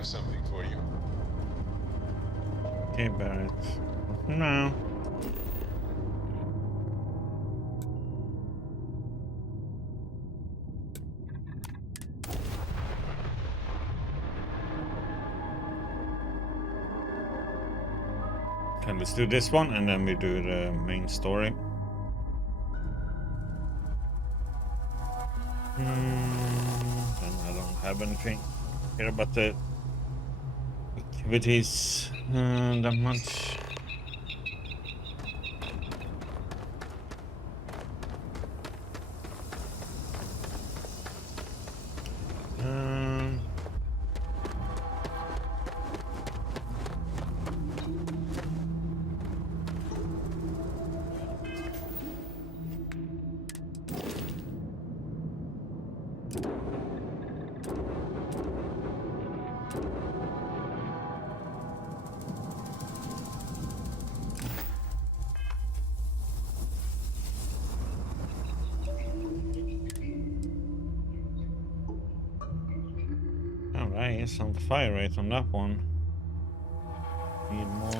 have something for you. Okay, Barrett. No. Okay, let's do this one and then we do the main story. And I don't have anything here about the activities that much. Alright, some fire rate on that one. Need more.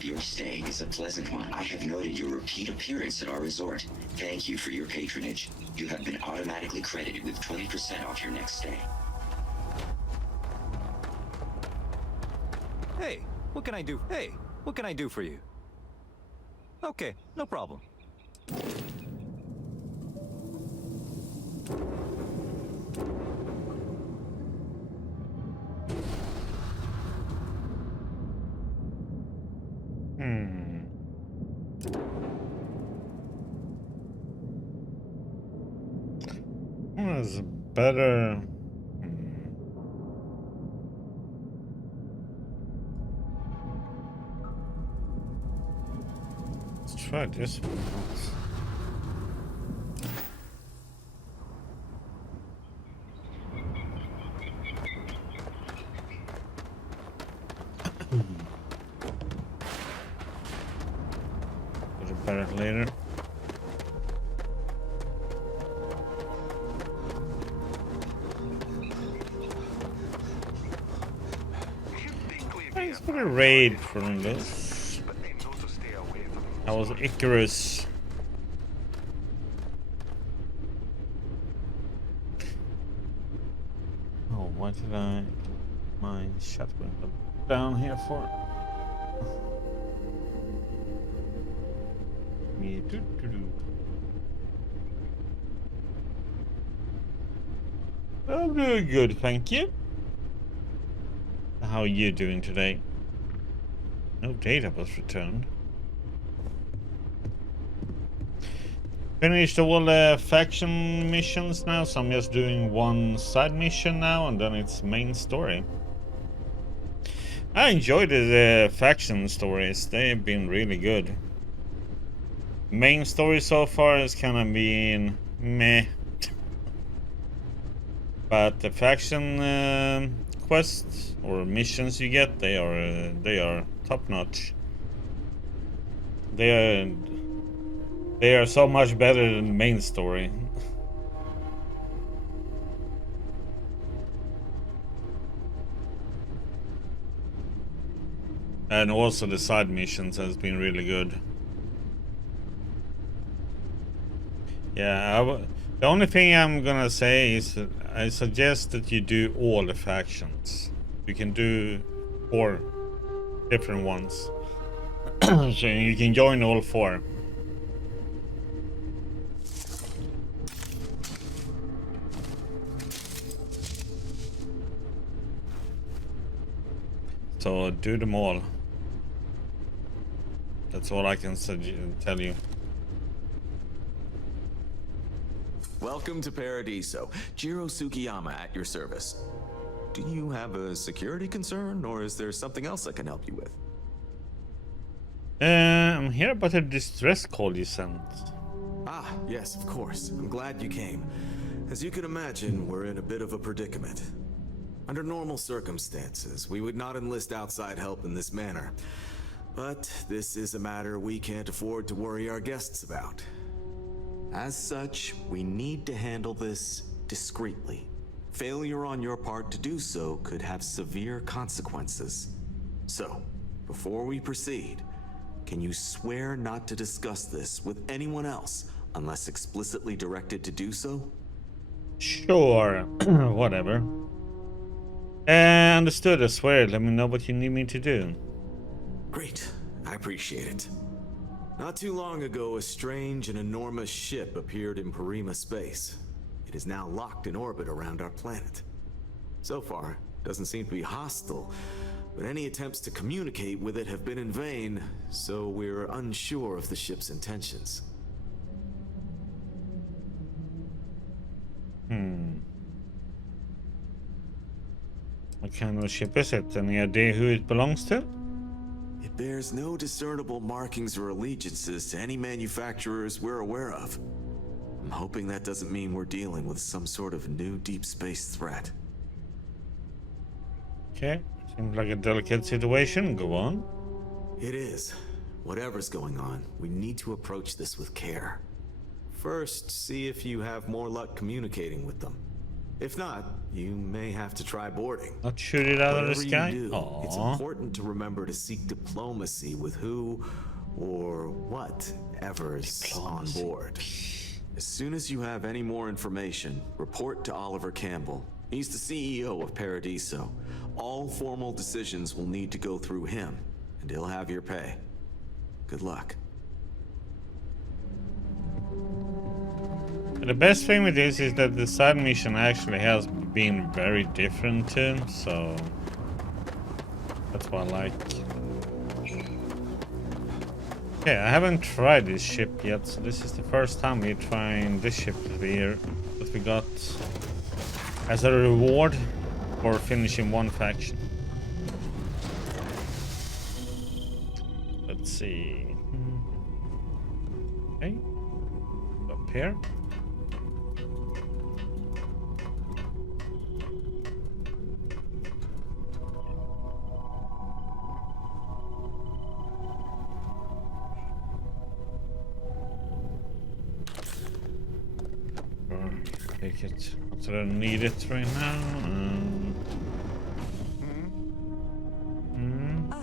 Your stay is a pleasant one. I have noted your repeat appearance at our resort. Thank you for your patronage. You have been automatically credited with 20% off your next stay. Hey, what can I do? Hey, what can I do for you? Okay, no problem. Is better. Let's try this one. Put it better later. Let's put a raid from this. That was Icarus. Oh, what did I my shut window down here for? Me do. I'm doing good, thank you. How are you doing today? No data was returned. Finished all the faction missions now, so I'm just doing one side mission now, and then it's main story. I enjoyed the faction stories. They've been really good. Main story so far has kind of been meh. But the faction quests or missions you get, they are top notch. They are so much better than the main story. And also the side missions has been really good. Yeah, the only thing I'm gonna say is that I suggest that you do all the factions. You can do 4 different ones. So you can join all 4. So do them all. That's all I can tell you. Welcome to Paradiso. Jiro Sugiyama at your service. do you have a security concern, or is there something else I can help you with? I'm here about a distress call you sent. Ah, yes, of course. I'm glad you came. As you can imagine, we're in a bit of a predicament. Under normal circumstances, we would not enlist outside help in this manner. But this is a matter we can't afford to worry our guests about. As such, we need to handle this discreetly. Failure on your part to do so could have severe consequences. So, before we proceed, can you swear not to discuss this with anyone else unless explicitly directed to do so? Sure. Whatever. Understood, I swear. Let me know what you need me to do. Great. I appreciate it. Not too long ago, a strange and enormous ship appeared in Parima space. It is now locked in orbit around our planet. So far, it doesn't seem to be hostile, but any attempts to communicate with it have been in vain, so we're unsure of the ship's intentions. What kind of ship is it? Any idea who it belongs to? It bears no discernible markings or allegiances to any manufacturers we're aware of. I'm hoping that doesn't mean we're dealing with some sort of new deep space threat. Okay, seems like a delicate situation. Go on. It is. Whatever's going on, we need to approach this with care. First, see if you have more luck communicating with them. If not, you may have to try boarding. Not shoot it out of the Whatever sky? you do, it's Aww. important to remember to seek diplomacy with who or whatever's on board. As soon as you have any more information, report to Oliver Campbell. He's the CEO of Paradiso. All formal decisions will need to go through him, and he'll have your pay. Good luck. The best thing with this is that the side mission actually has been very different too, so that's what I like. Okay, I haven't tried this ship yet, so this is the first time we're trying this ship that we got as a reward for finishing one faction. Let's see. Okay, up here. Take it. Not that I need it right now.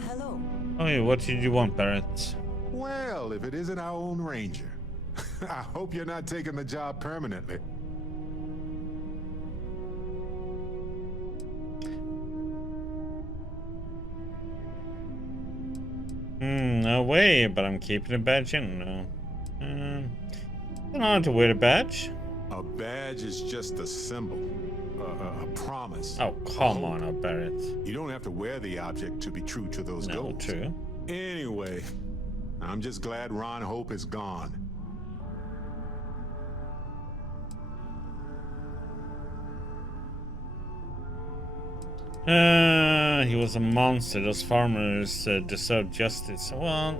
Hello. Oh, yeah, what did you want, Barrett? Well, if it isn't our own ranger. I hope you're not taking the job permanently. No way, but I'm keeping a badge in. No. I don't have to wear the badge. A badge is just a symbol, a promise. Oh, come on, Barrett. You don't have to wear the object to be true to those No, goals. true. Anyway, I'm just glad Ron Hope is gone. He was a monster. Those farmers deserved justice. Well,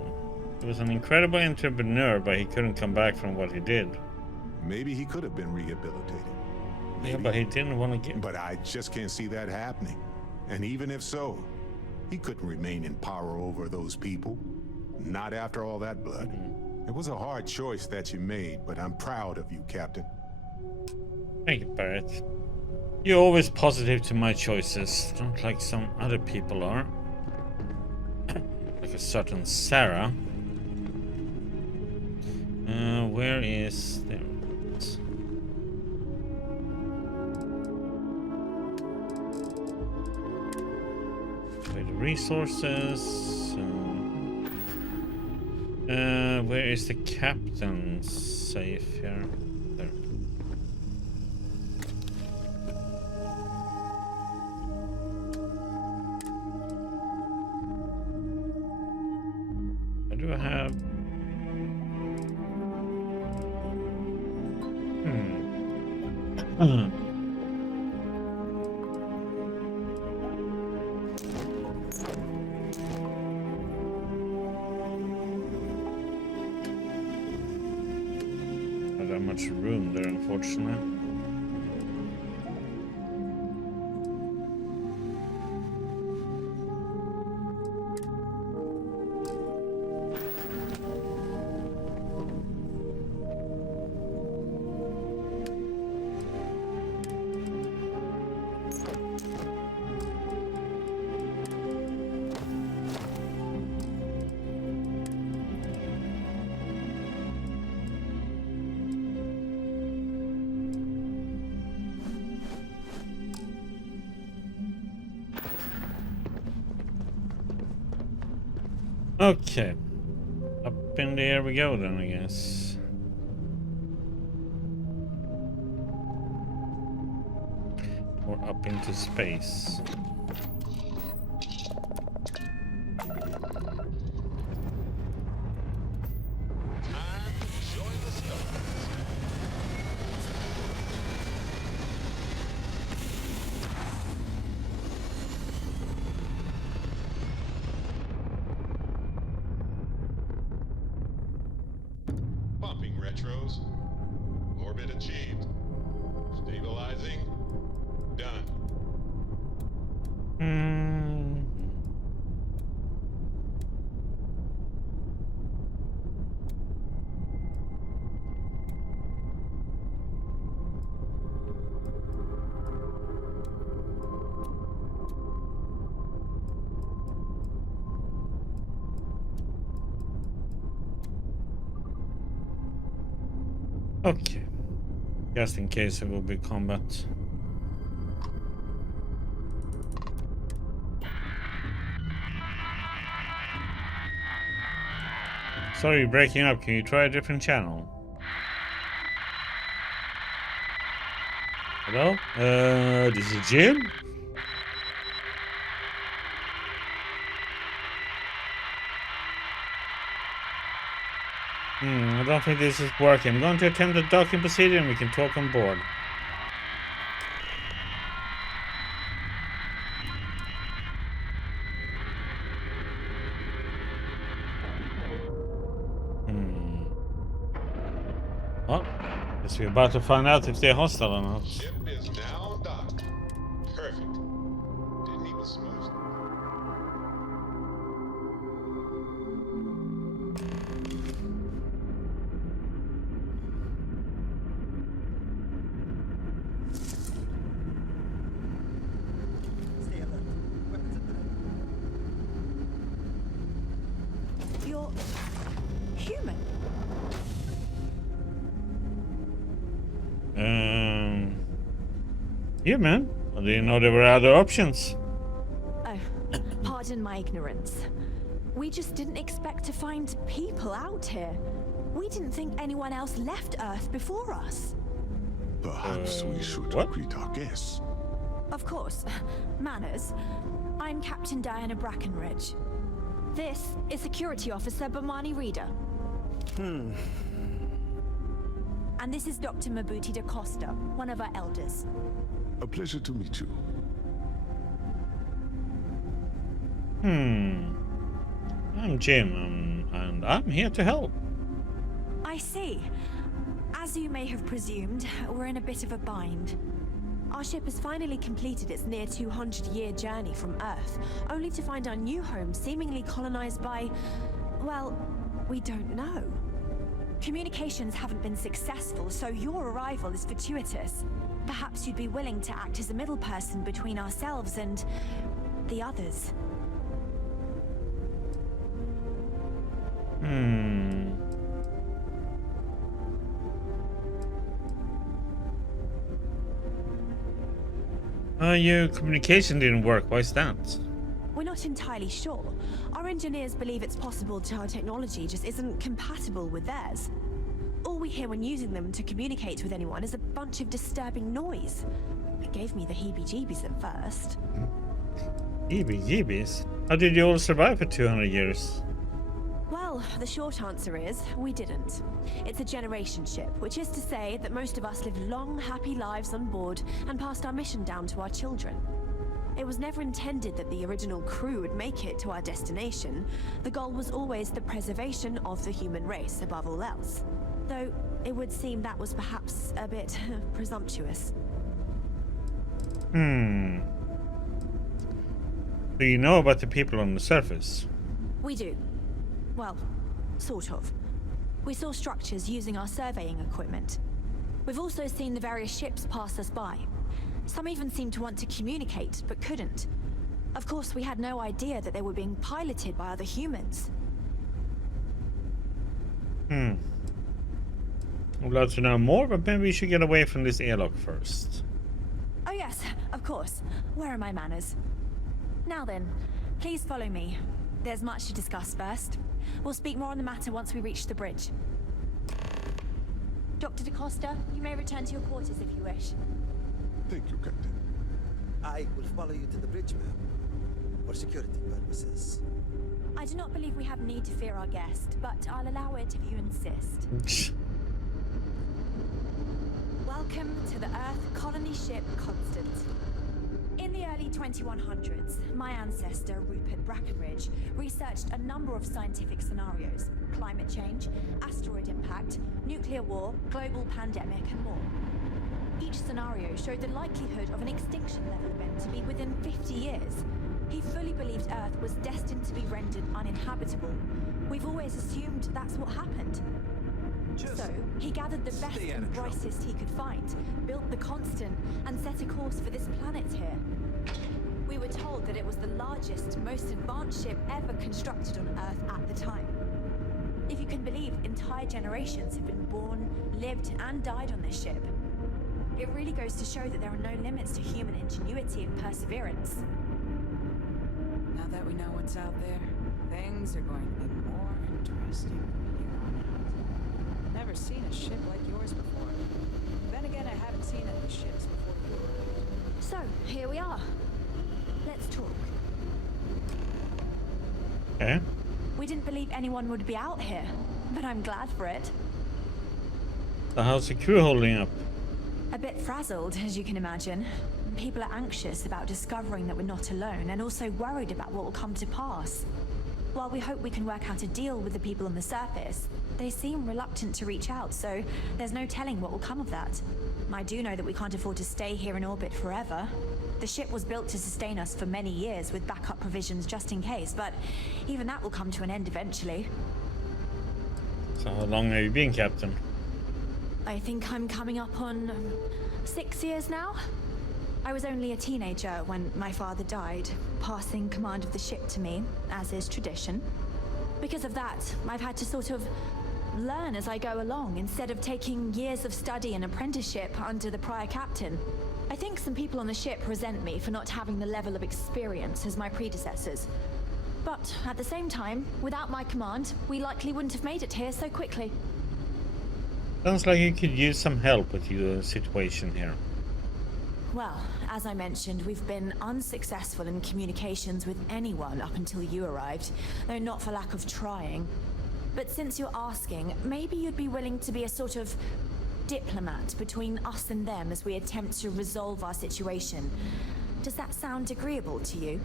he was an incredible entrepreneur, but he couldn't come back from what he did. Maybe he could have been rehabilitated. Yeah, but he didn't want to get. But I just can't see that happening. And even if so, he couldn't remain in power over those people. Not after all that blood. It was a hard choice that you made, but I'm proud of you, Captain. Thank you, Barrett. You're always positive to my choices, not like some other people are. Like a certain Sarah. Where is there? With resources. Where is the captain's safe here? There. I do have. unfortunately. Okay. Up in the air we go then, I guess. Or up into space. Pumping retros. Orbit achieved. Stabilizing. Done. Okay. Just in case it will be combat. Sorry, breaking up. Can you try a different channel? Hello? This is Jim? I don't think this is working. I'm going to attempt a docking procedure and we can talk on board. Well, guess we're about to find out if they're hostile or not. Ship is now docked. Perfect. Didn't even smooth. Stay alert. Weapons at the ready. You're human. Yeah, man. I didn't know there were other options. Oh, pardon my ignorance. We just didn't expect to find people out here. We didn't think anyone else left Earth before us. Perhaps we should what? greet our guests. Of course. Manners. I'm Captain Diana Brackenridge. This is Security Officer Bomani Reader. And this is Dr. Mabuti da Costa, one of our elders. A pleasure to meet you. I'm Jim, and I'm here to help. I see. As you may have presumed, we're in a bit of a bind. Our ship has finally completed its near 200-year journey from Earth, only to find our new home seemingly colonized by, well, we don't know. Communications haven't been successful, so your arrival is fortuitous. Perhaps you'd be willing to act as a middle person between ourselves and the others. Your communication didn't work. Why is that? We're not entirely sure. Our engineers believe it's possible that our technology just isn't compatible with theirs. All we hear when using them to communicate with anyone is a bunch of disturbing noise. It gave me the heebie-jeebies at first. Heebie-jeebies? How did you all survive for 200 years? Well, the short answer is, we didn't. It's a generation ship, which is to say that most of us lived long, happy lives on board and passed our mission down to our children. It was never intended that the original crew would make it to our destination. The goal was always the preservation of the human race above all else. Though it would seem that was perhaps a bit presumptuous. Do you know about the people on the surface? We do. Well, sort of. We saw structures using our surveying equipment. We've also seen the various ships pass us by. Some even seemed to want to communicate, but couldn't. Of course, we had no idea that they were being piloted by other humans. I'd love to know more, but maybe we should get away from this airlock first. Oh yes, of course. Where are my manners? Now then, please follow me. There's much to discuss first. We'll speak more on the matter once we reach the bridge. Dr. DaCosta, you may return to your quarters if you wish. Thank you, Captain. I will follow you to the bridge, ma'am. For security purposes. I do not believe we have need to fear our guest, but I'll allow it if you insist. Welcome to the Earth colony ship Constant. In the early 2100s, my ancestor, Rupert Brackenridge, researched a number of scientific scenarios: climate change, asteroid impact, nuclear war, global pandemic, and more. Each scenario showed the likelihood of an extinction-level event to be within 50 years. He fully believed Earth was destined to be rendered uninhabitable. We've always assumed that's what happened. So, he gathered the best and brightest he could find, built the Constant, and set a course for this planet here. We were told that it was the largest, most advanced ship ever constructed on Earth at the time. If you can believe, entire generations have been born, lived, and died on this ship. It really goes to show that there are no limits to human ingenuity and perseverance. Now that we know what's out there, things are going to be more interesting from here on out. Never seen a ship like yours before. Then again, I haven't seen any ships before you arrived. So, here we are. Let's talk. Okay. We didn't believe anyone would be out here, but I'm glad for it. So how's the crew holding up? A bit frazzled, as you can imagine. People are anxious about discovering that we're not alone, and also worried about what will come to pass. While we hope we can work out a deal with the people on the surface, they seem reluctant to reach out, so there's no telling what will come of that. I do know that we can't afford to stay here in orbit forever. The ship was built to sustain us for many years with backup provisions just in case, but even that will come to an end eventually. So how long have you been, Captain? I think I'm coming up on 6 years now. I was only a teenager when my father died, passing command of the ship to me, as is tradition. Because of that, I've had to sort of learn as I go along, instead of taking years of study and apprenticeship under the prior captain. I think some people on the ship resent me for not having the level of experience as my predecessors. But at the same time, without my command, we likely wouldn't have made it here so quickly. Sounds like you could use some help with your situation here. Well, as I mentioned, we've been unsuccessful in communications with anyone up until you arrived, though not for lack of trying. But since you're asking, maybe you'd be willing to be a sort of diplomat between us and them as we attempt to resolve our situation. Does that sound agreeable to you?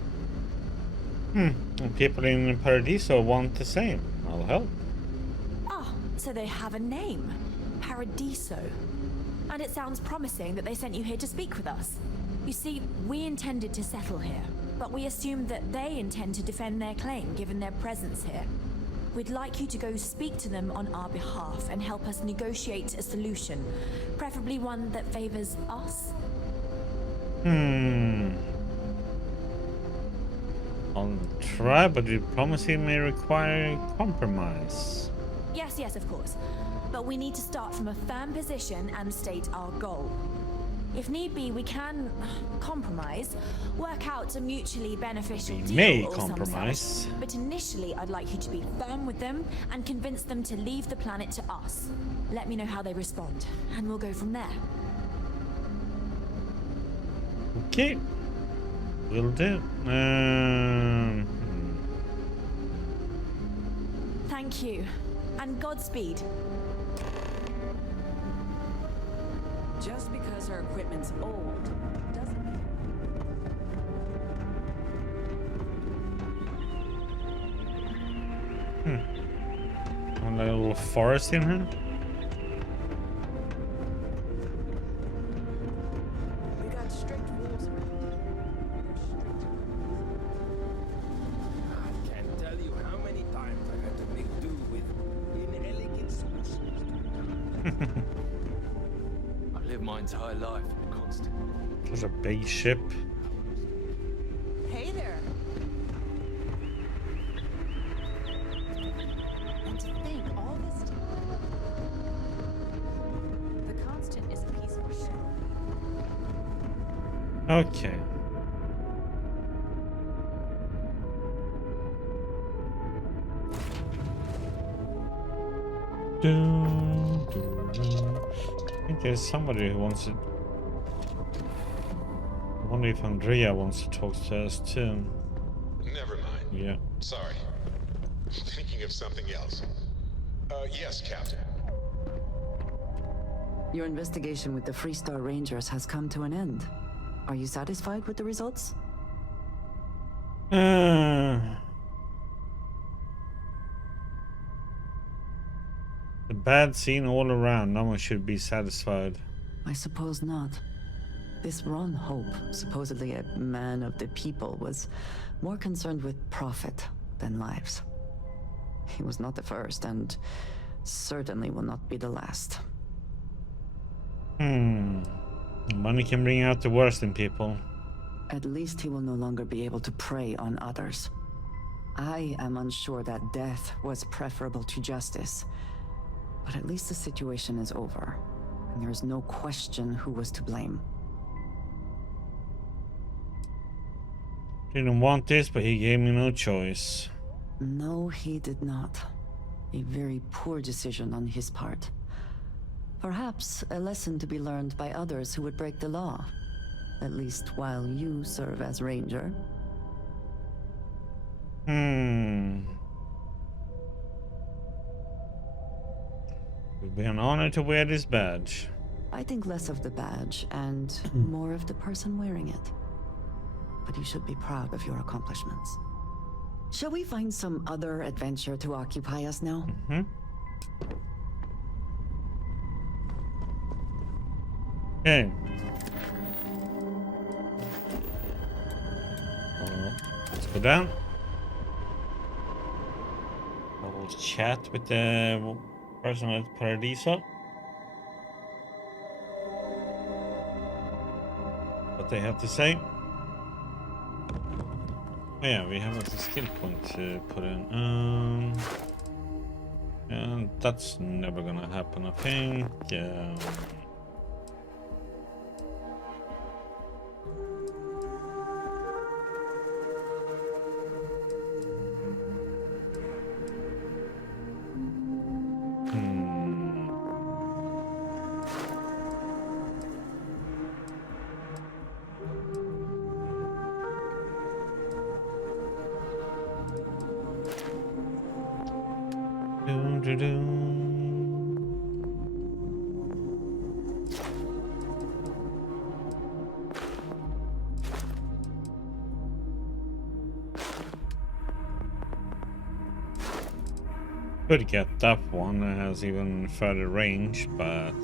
And people in Paradiso want the same. I'll help. Ah, so they have a name. Paradiso. And it sounds promising that they sent you here to speak with us. You see, we intended to settle here, but we assumed that they intend to defend their claim given their presence here. We'd like you to go speak to them on our behalf and help us negotiate a solution, preferably one that favors us. I'll try, but diplomacy may require compromise. Yes, of course. But we need to start from a firm position and state our goal. If need be, we can compromise, work out a mutually beneficial deal may or some compromise. such. But initially, I'd like you to be firm with them and convince them to leave the planet to us. Let me know how they respond, and we'll go from there. Okay. Will do. Thank you, and Godspeed. Just because our equipment's old doesn't mean... On a little forest in here. my entire life, constant. There's a big ship. Hey there. And to think all this time. The Constant is a peaceful ship. Okay. I think there's somebody who wants to. I wonder if Andrea wants to talk to us too. Never mind. Yeah. Sorry. I'm thinking of something else. Yes, Captain. Your investigation with the Freestar Rangers has come to an end. Are you satisfied with the results? The bad scene all around. No one should be satisfied. I suppose not. This Ron Hope, supposedly a man of the people, was more concerned with profit than lives. He was not the first, and certainly will not be the last. Money can bring out the worst in people. At least he will no longer be able to prey on others. I am unsure that death was preferable to justice. But at least the situation is over, and there is no question who was to blame. Didn't want this, but he gave me no choice. No, he did not. A very poor decision on his part. Perhaps a lesson to be learned by others who would break the law. At least while you serve as Ranger. It would be an honor to wear this badge. I think less of the badge and more of the person wearing it. But you should be proud of your accomplishments. Shall we find some other adventure to occupy us now? Okay. Let's go down. We'll chat with the person at Paradiso. What they have to say. Oh yeah, we have a skill point to put in. And that's never gonna happen, I think. Could get that one, that has even further range, but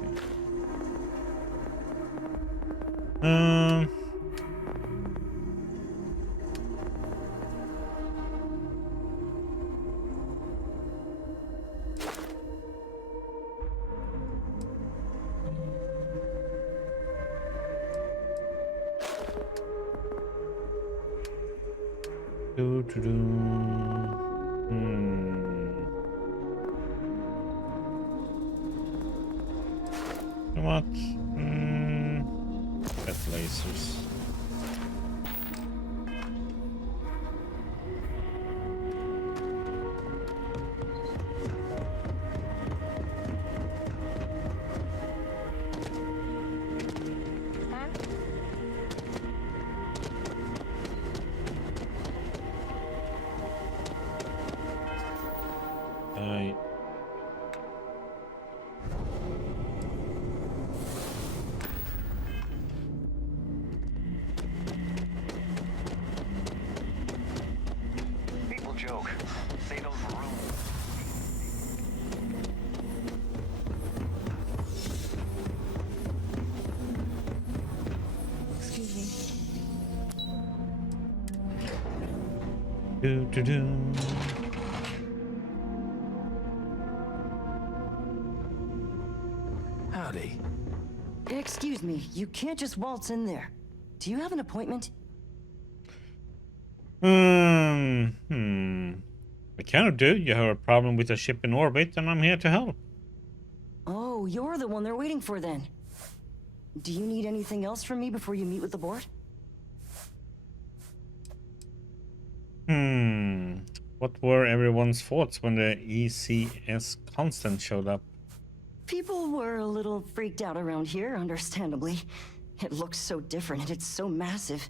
you know what? Get lasers. People joke. Say those rules. Excuse me. Howdy. Excuse You can't just waltz in there. Do you have an appointment? I kind of do. You have a problem with a ship in orbit, and I'm here to help. Oh, you're the one they're waiting for then. Do you need anything else from me before you meet with the board? What were everyone's thoughts when the ECS Constant showed up? People were a little freaked out around here, understandably. It looks so different and it's so massive.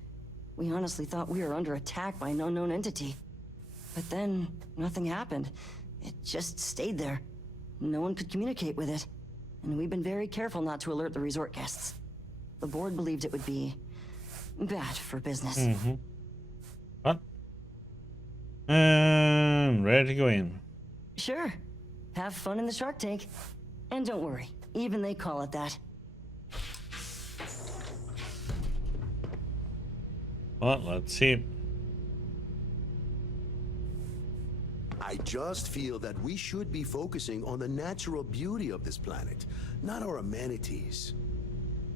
We honestly thought we were under attack by an unknown entity. But then, nothing happened. It just stayed there. No one could communicate with it. And we've been very careful not to alert the resort guests. The board believed it would be bad for business. What? Ready to go in. Sure. Have fun in the shark tank. And don't worry, even they call it that. Well, let's see. I just feel that we should be focusing on the natural beauty of this planet, not our amenities.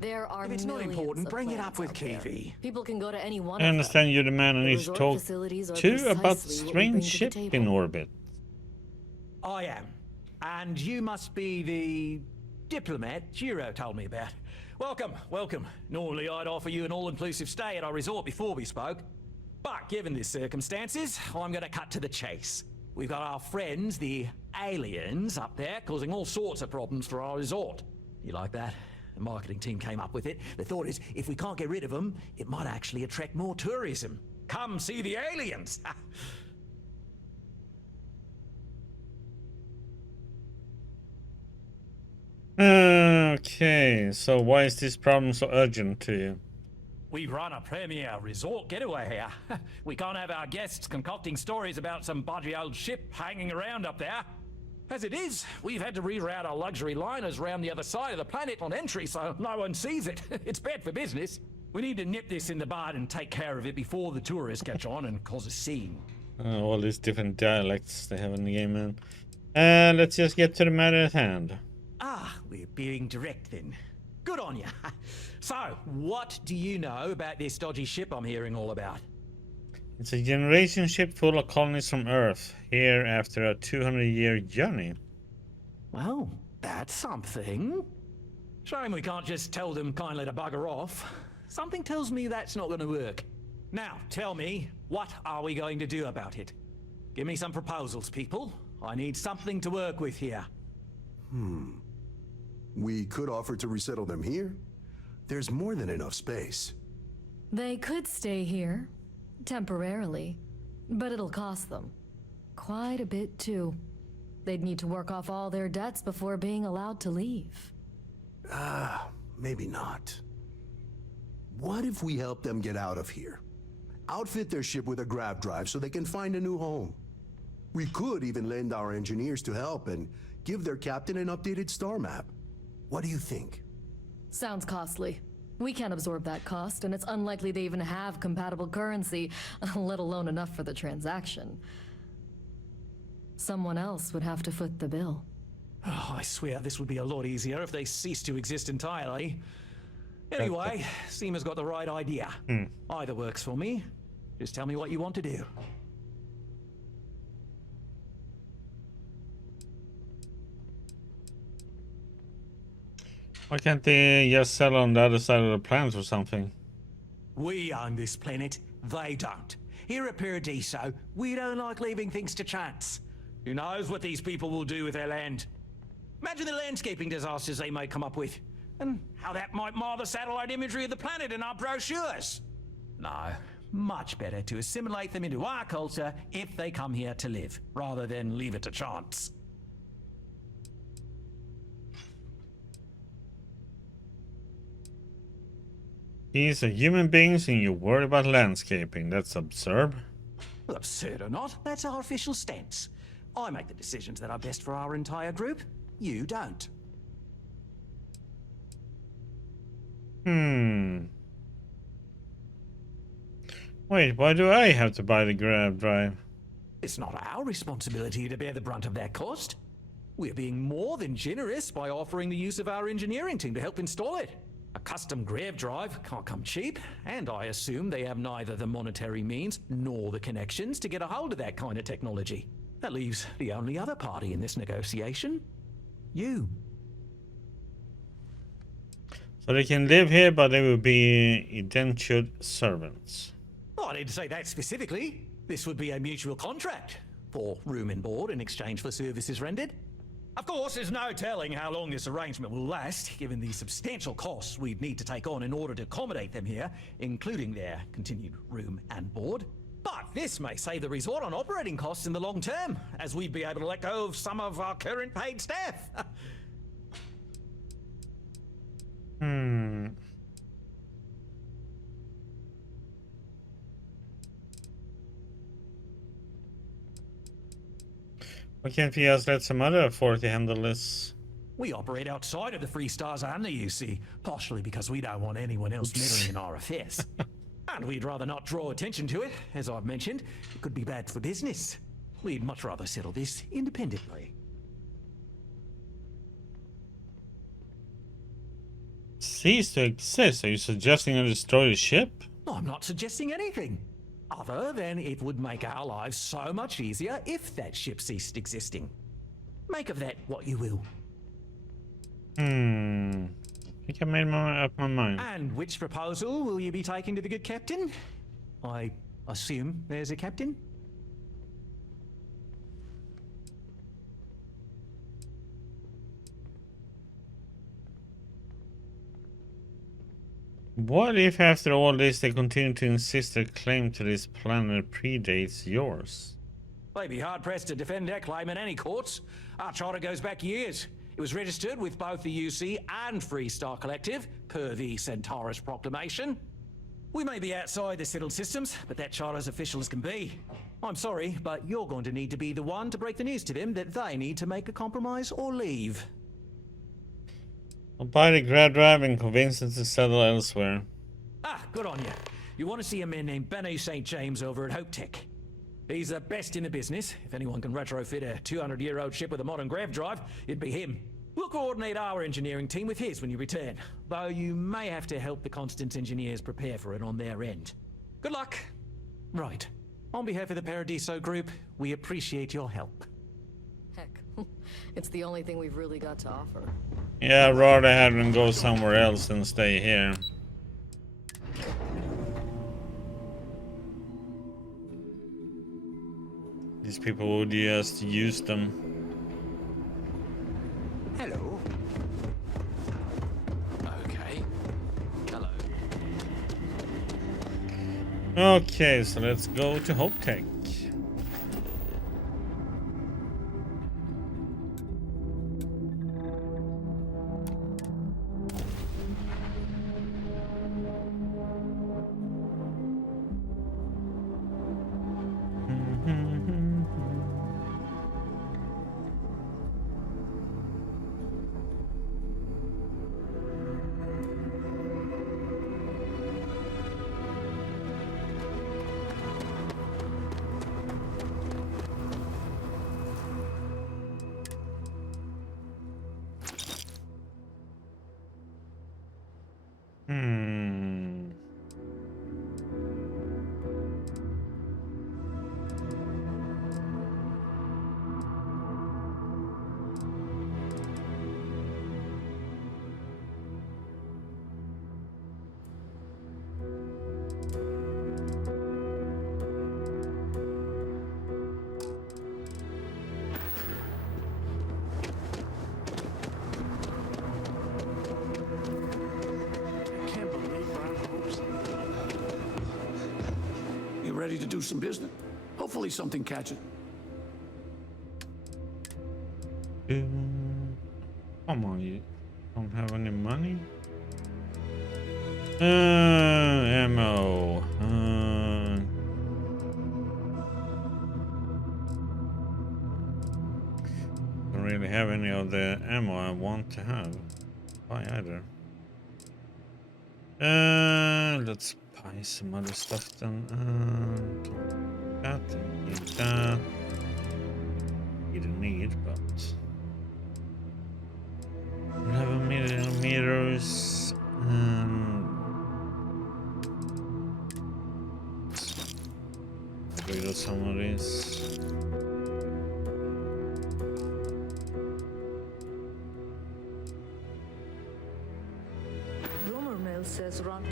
There are if it's not important, bring it up with Kiwi. People can go to any one I of understand them. you're the man I The need to resort talk facilities are to about precisely what we strange bring to the ship table. in orbit. I am. And you must be the diplomat Jiro told me about. Welcome, welcome. Normally I'd offer you an all-inclusive stay at our resort before we spoke. But given the circumstances, I'm gonna cut to the chase. We've got our friends, the aliens, up there, causing all sorts of problems for our resort. You like that? The marketing team came up with it. The thought is, if we can't get rid of them, it might actually attract more tourism. Come see the aliens! Okay, so why is this problem so urgent to you? We run a premier resort getaway here. We can't have our guests concocting stories about some budgy old ship hanging around up there. As it is, we've had to reroute our luxury liners around the other side of the planet on entry so no one sees it. It's bad for business. We need to nip this in the bud and take care of it before the tourists catch on and cause a scene. All these different dialects they have in the game, man. Let's just get to the matter at hand. Ah, we're being direct then. Good on you. So, what do you know about this dodgy ship I'm hearing all about? It's a generation ship full of colonies from Earth, here after a 200-year journey. Well, that's something. Shame we can't just tell them kindly to bugger off. Something tells me that's not going to work. Now, tell me, what are we going to do about it? Give me some proposals, people. I need something to work with here. We could offer to resettle them here. There's more than enough space. They could stay here, temporarily, but it'll cost them. Quite a bit, too. They'd need to work off all their debts before being allowed to leave. Maybe not. What if we help them get out of here? Outfit their ship with a grav drive so they can find a new home. We could even lend our engineers to help and give their captain an updated star map. What do you think? Sounds costly. We can't absorb that cost, and it's unlikely they even have compatible currency, let alone enough for the transaction. Someone else would have to foot the bill. Oh, I swear this would be a lot easier if they ceased to exist entirely. Anyway, Seema's got the right idea. Either works for me. Just tell me what you want to do. Why can't they just settle on the other side of the planet or something? We own this planet, they don't. Here at Paradiso, we don't like leaving things to chance. Who knows what these people will do with their land? Imagine the landscaping disasters they may come up with, and how that might mar the satellite imagery of the planet in our brochures. No, much better to assimilate them into our culture if they come here to live, rather than leave it to chance. These are human beings and you're worried about landscaping. That's absurd. Well, absurd or not, that's our official stance. I make the decisions that are best for our entire group. You don't. Wait, why do I have to buy the grab drive? It's not our responsibility to bear the brunt of that cost. We're being more than generous by offering the use of our engineering team to help install it. A custom grave drive can't come cheap, and I assume they have neither the monetary means nor the connections to get a hold of that kind of technology. That leaves the only other party in this negotiation. You. So they can live here, but they will be indentured servants. Oh, I didn't say that specifically. This would be a mutual contract for room and board in exchange for services rendered. Of course, there's no telling how long this arrangement will last, given the substantial costs we'd need to take on in order to accommodate them here, including their continued room and board. But this may save the resort on operating costs in the long term, as we'd be able to let go of some of our current paid staff. Why can't we just let some other authority handle this? We operate outside of the Free Stars Army, you see, partially because we don't want anyone else meddling in our affairs. And we'd rather not draw attention to it. As I've mentioned, it could be bad for business. We'd much rather settle this independently. Cease to exist? Are you suggesting I destroy the ship? I'm not suggesting anything, other than it would make our lives so much easier if that ship ceased existing. Make of that what you will. I think I made up my mind. And which proposal will you be taking to the good captain? I assume there's a captain? What if after all this they continue to insist their claim to this planet predates yours? They'd be hard-pressed to defend their claim in any courts. Our charter goes back years. It was registered with both the UC and Free Star Collective, per the Centaurus Proclamation. We may be outside the settled systems, but that charter's official as can be. I'm sorry, but you're going to need to be the one to break the news to them that they need to make a compromise or leave. I'll buy the grad drive and convince them to settle elsewhere. Ah, good on you. You want to see a man named Benny St. James over at Hope Tech. He's the best in the business. If anyone can retrofit a 200-year-old ship with a modern grav drive, it'd be him. We'll coordinate our engineering team with his when you return, though you may have to help the Constance engineers prepare for it on their end. Good luck. Right. On behalf of the Paradiso Group, we appreciate your help. Heck, it's the only thing we've really got to offer. Yeah, I'd rather have them go somewhere else than stay here. These people would just use them. Hello. Okay. Hello. Okay, so let's go to Hope Tech. Ready to do some business? Hopefully something catches. Come on, you don't have any money? Ammo. Don't really have any of the ammo I want to have. Buy either. Let's buy some other stuff then. That and need that. You don't need, but 11 millimeters. Get rid of some of this. Rumor mill says Ron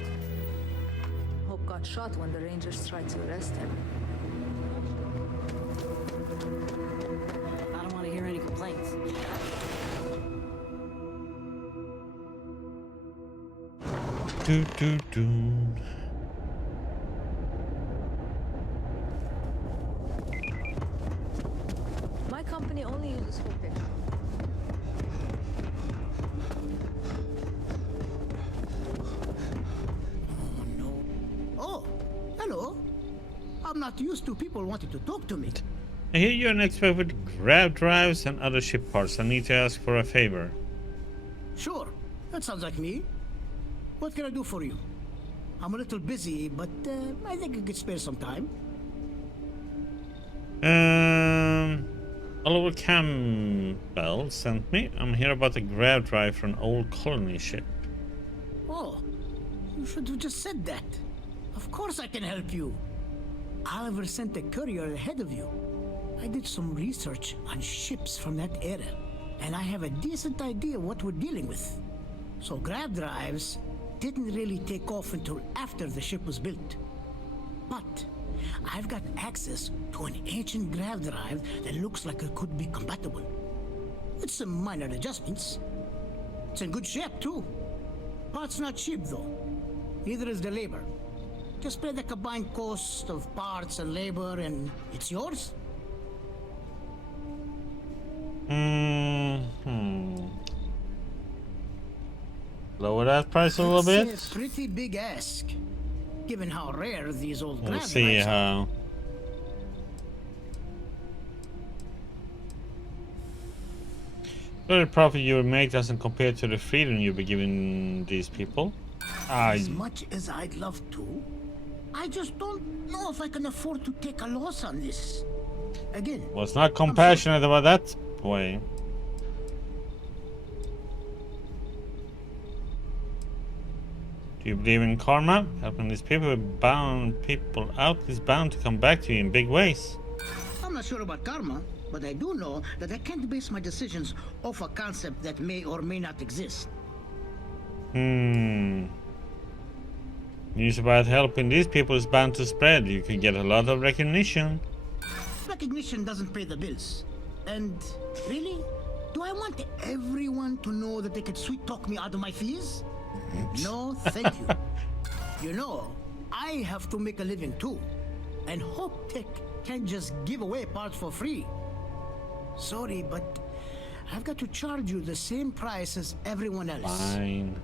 Hope got shot when the Rangers tried to arrest him. I don't want to hear any complaints. Do do do. My company only uses full picture. Oh, hello. I'm not used to people wanting to talk to me. I hear you're an expert with grab drives and other ship parts. I need to ask for a favor. Sure, that sounds like me. What can I do for you? I'm a little busy, but I think I could spare some time. Oliver Campbell sent me. I'm here about a grab drive for an old colony ship. Oh, you should have just said that. Of course I can help you. Oliver sent a courier ahead of you. I did some research on ships from that era, and I have a decent idea what we're dealing with. So grab drives didn't really take off until after the ship was built. But I've got access to an ancient grab drive that looks like it could be compatible. It's some minor adjustments. It's in good shape too. Parts not cheap though. Neither is the labor. Just pay the combined cost of parts and labor and it's yours. Lower that price a little bit. It's a pretty big ask, given how rare these old grab We'll drives see are. how. The profit you will make doesn't compare to the freedom you'll be giving these people. As much as I'd love to, I just don't know if I can afford to take a loss on this. Again, Was not compassionate about that way. Do you believe in karma? Helping these people out is bound to come back to you in big ways. I'm not sure about karma, but I do know that I can't base my decisions off a concept that may or may not exist. News about helping these people is bound to spread. You could get a lot of recognition. Recognition doesn't pay the bills. And really? Do I want everyone to know that they could sweet talk me out of my fees? No, thank you. You know, I have to make a living too. And Hope Tech can't just give away parts for free. Sorry, but I've got to charge you the same price as everyone else. Fine.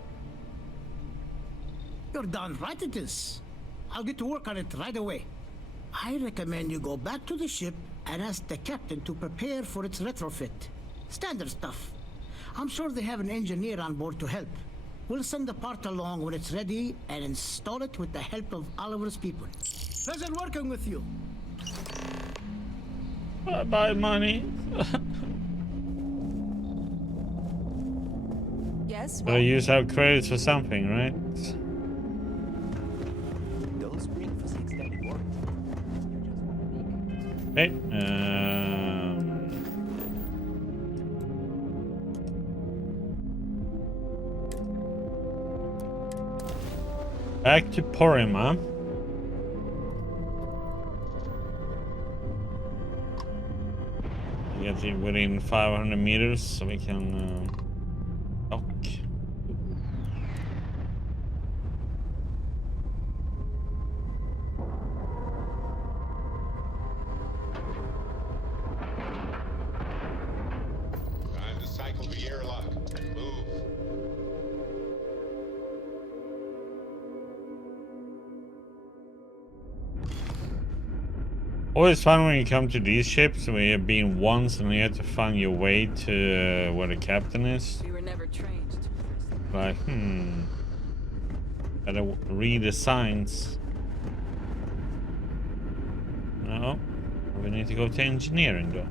You're darn right it is. I'll get to work on it right away. I recommend you go back to the ship and ask the captain to prepare for its retrofit. Standard stuff. I'm sure they have an engineer on board to help. We'll send the part along when it's ready and install it with the help of Oliver's people. Pleasure working with you. Bye, money. Yes? But I use our credits for something, right? Those green physics that worked. Hey, back to Porima. We get it within 500 meters, so we can dock. Time to cycle the airlock. Move. Always fun when you come to these ships where you've been once and you have to find your way to where the captain is. We were never trained to Like, gotta read the signs. No, we need to go to engineering though.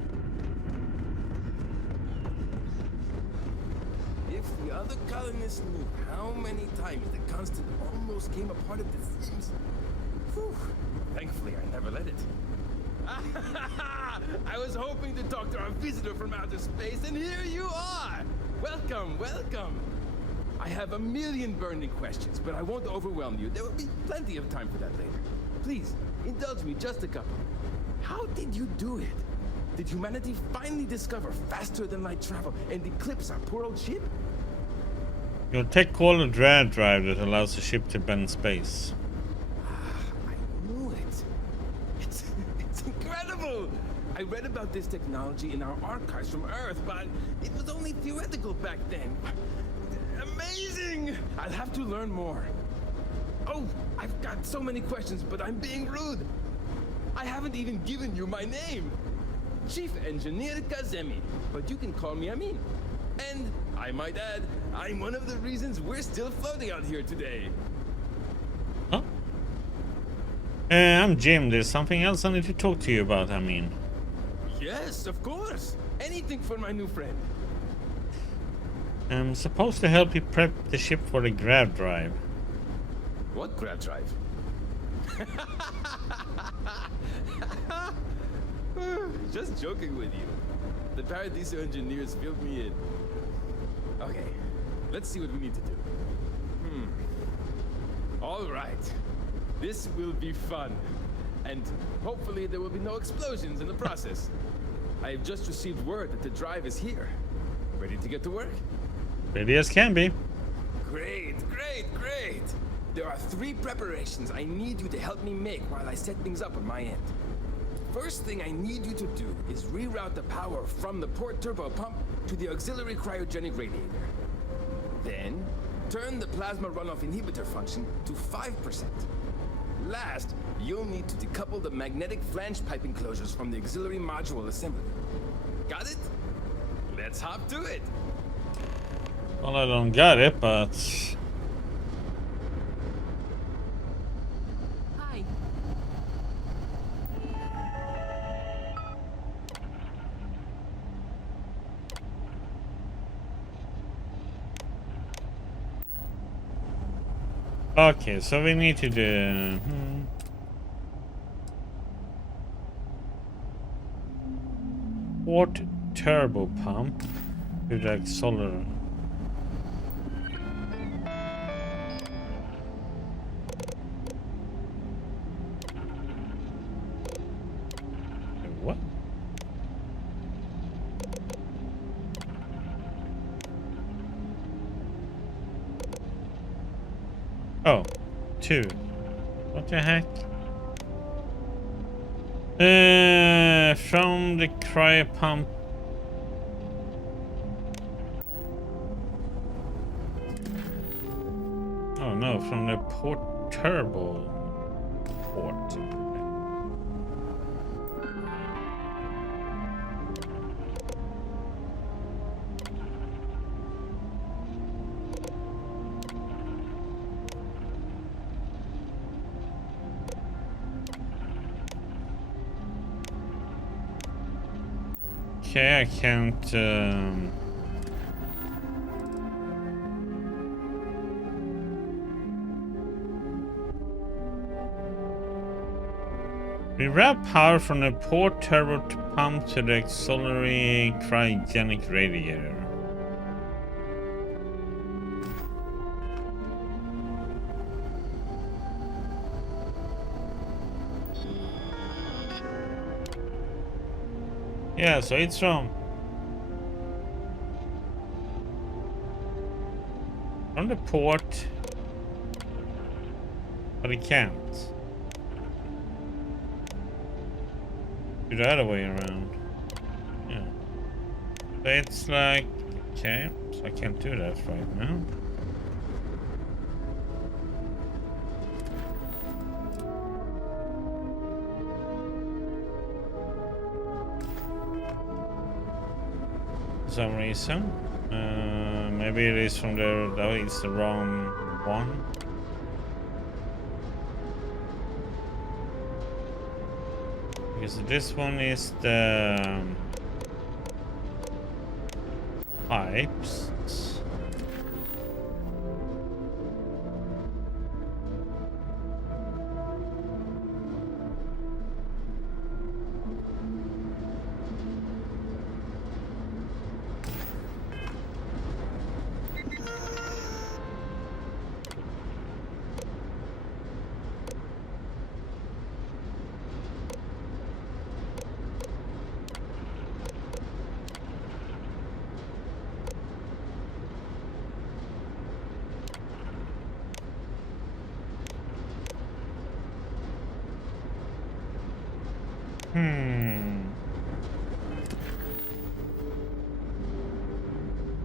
If the other the colonists knew how many times the constant almost came apart at the seams. Whew. Thankfully, I never let it. I was hoping to talk to our visitor from outer space, and here you are! Welcome, welcome! I have a million burning questions, but I won't overwhelm you. There will be plenty of time for that later. Please, indulge me just a couple. How did you do it? Did humanity finally discover faster than light travel and eclipse our poor old ship? Your tech called a Dread Drive that allows the ship to bend space. I knew it. It's incredible! I read about this technology in our archives from Earth, but it was only theoretical back then. Amazing! I'll have to learn more. Oh, I've got so many questions, but I'm being rude. I haven't even given you my name. Chief Engineer Kazemi, but you can call me Amin. And I might add, I'm one of the reasons we're still floating out here today. Huh? I'm Jim. There's something else I need to talk to you about, Amin. Yes, of course. Anything for my new friend. I'm supposed to help you prep the ship for the grav drive. What grav drive? Just joking with you. The Paradiso engineers filled me in. Okay, let's see what we need to do. All right. This will be fun. And hopefully there will be no explosions in the process. I have just received word that the drive is here. Ready to get to work? Ready as can be. Great, great, great! There are 3 preparations I need you to help me make while I set things up on my end. First thing I need you to do is reroute the power from the port turbo pump to the auxiliary cryogenic radiator. Then, turn the plasma runoff inhibitor function to 5%. Last, you'll need to decouple the magnetic flange pipe enclosures from the auxiliary module assembly. Got it? Let's hop to it! Well, I don't got it, but... Hi. Okay, so we need to do... Port turbo pump to the solar. What? Oh, 2. What the heck? From the cryo pump. Oh no, from the port turbo port. Okay, I can't. Reroute power from the port turbo pump to the auxiliary cryogenic radiator. Yeah, so it's from the port, but it can't. Do the other way around. Yeah. So it's like, okay, so I can't do that right now. For some reason. Maybe it is from the, that is the wrong one. Because this one is the pipes.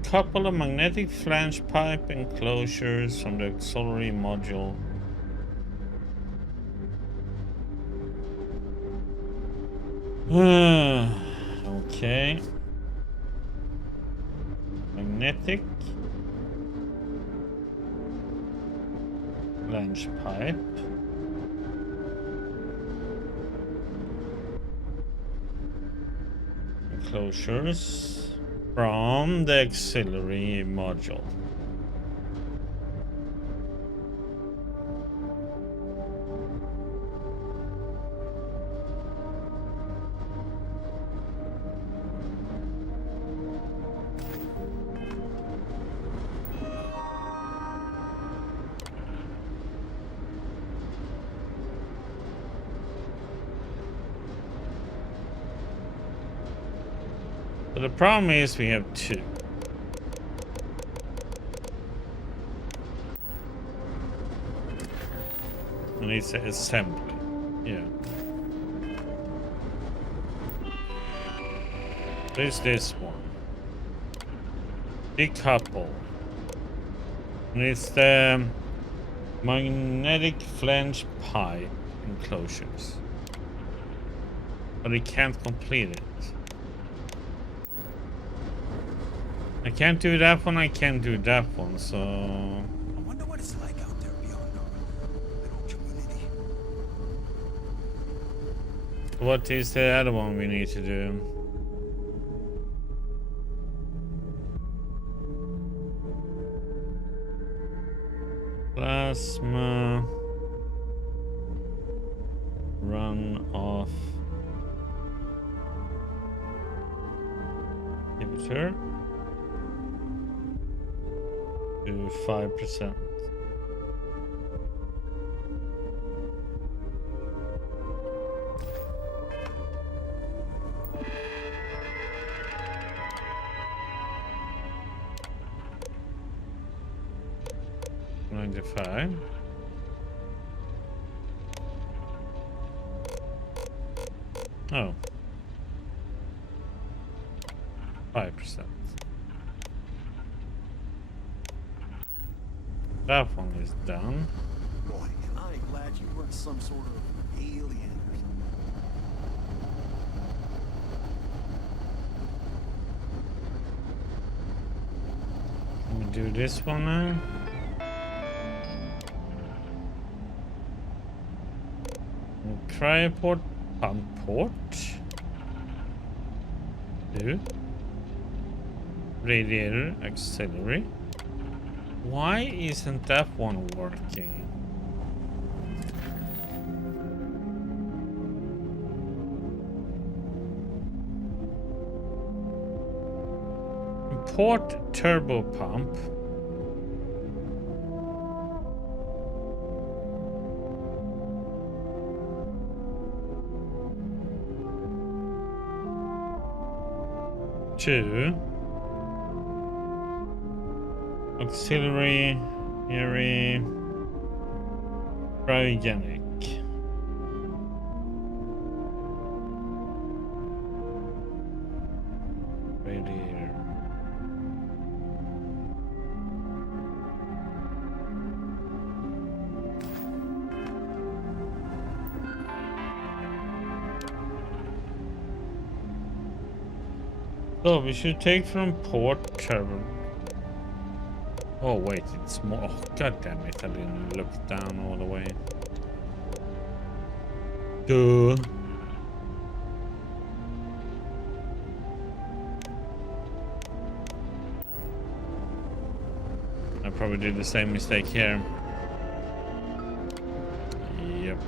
Couple of magnetic flange pipe enclosures from the auxiliary module. Okay. Magnetic flange pipe. Enclosures from the auxiliary module. But the problem is we have two. And it's assembly. Yeah. There's this one. Decouple. And it's the magnetic flange pipe enclosures. But I can't complete it. I can't do that one, I can't do that one, so... I wonder what it's like out there beyond our little community. What is the other one we need to do? Plasma... Run off... Inhibitor. To 5%. $95. Oh. 5%. That one is done. Boy, I ain't glad you weren't some sort of alien. Let me do this one now. Cryoport pump port. Do. Radiator auxiliary. Why isn't that one working? Import turbo pump. Two. Auxiliary, cryogenic. Radiator. So we should take from port turbo. Oh wait, it's more. Oh, god damn it! I didn't look down all the way. Duh. I probably did the same mistake here. Yep.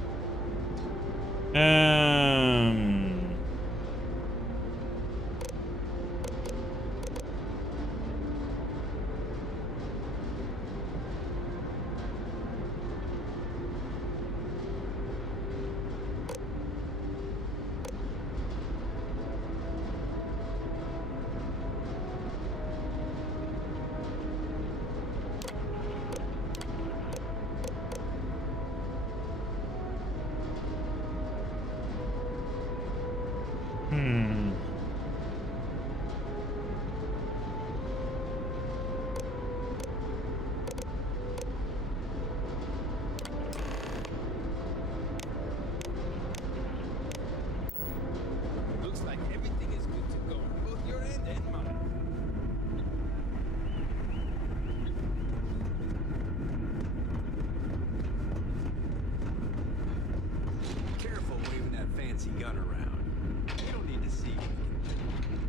that fancy gun around. You don't need to see what we can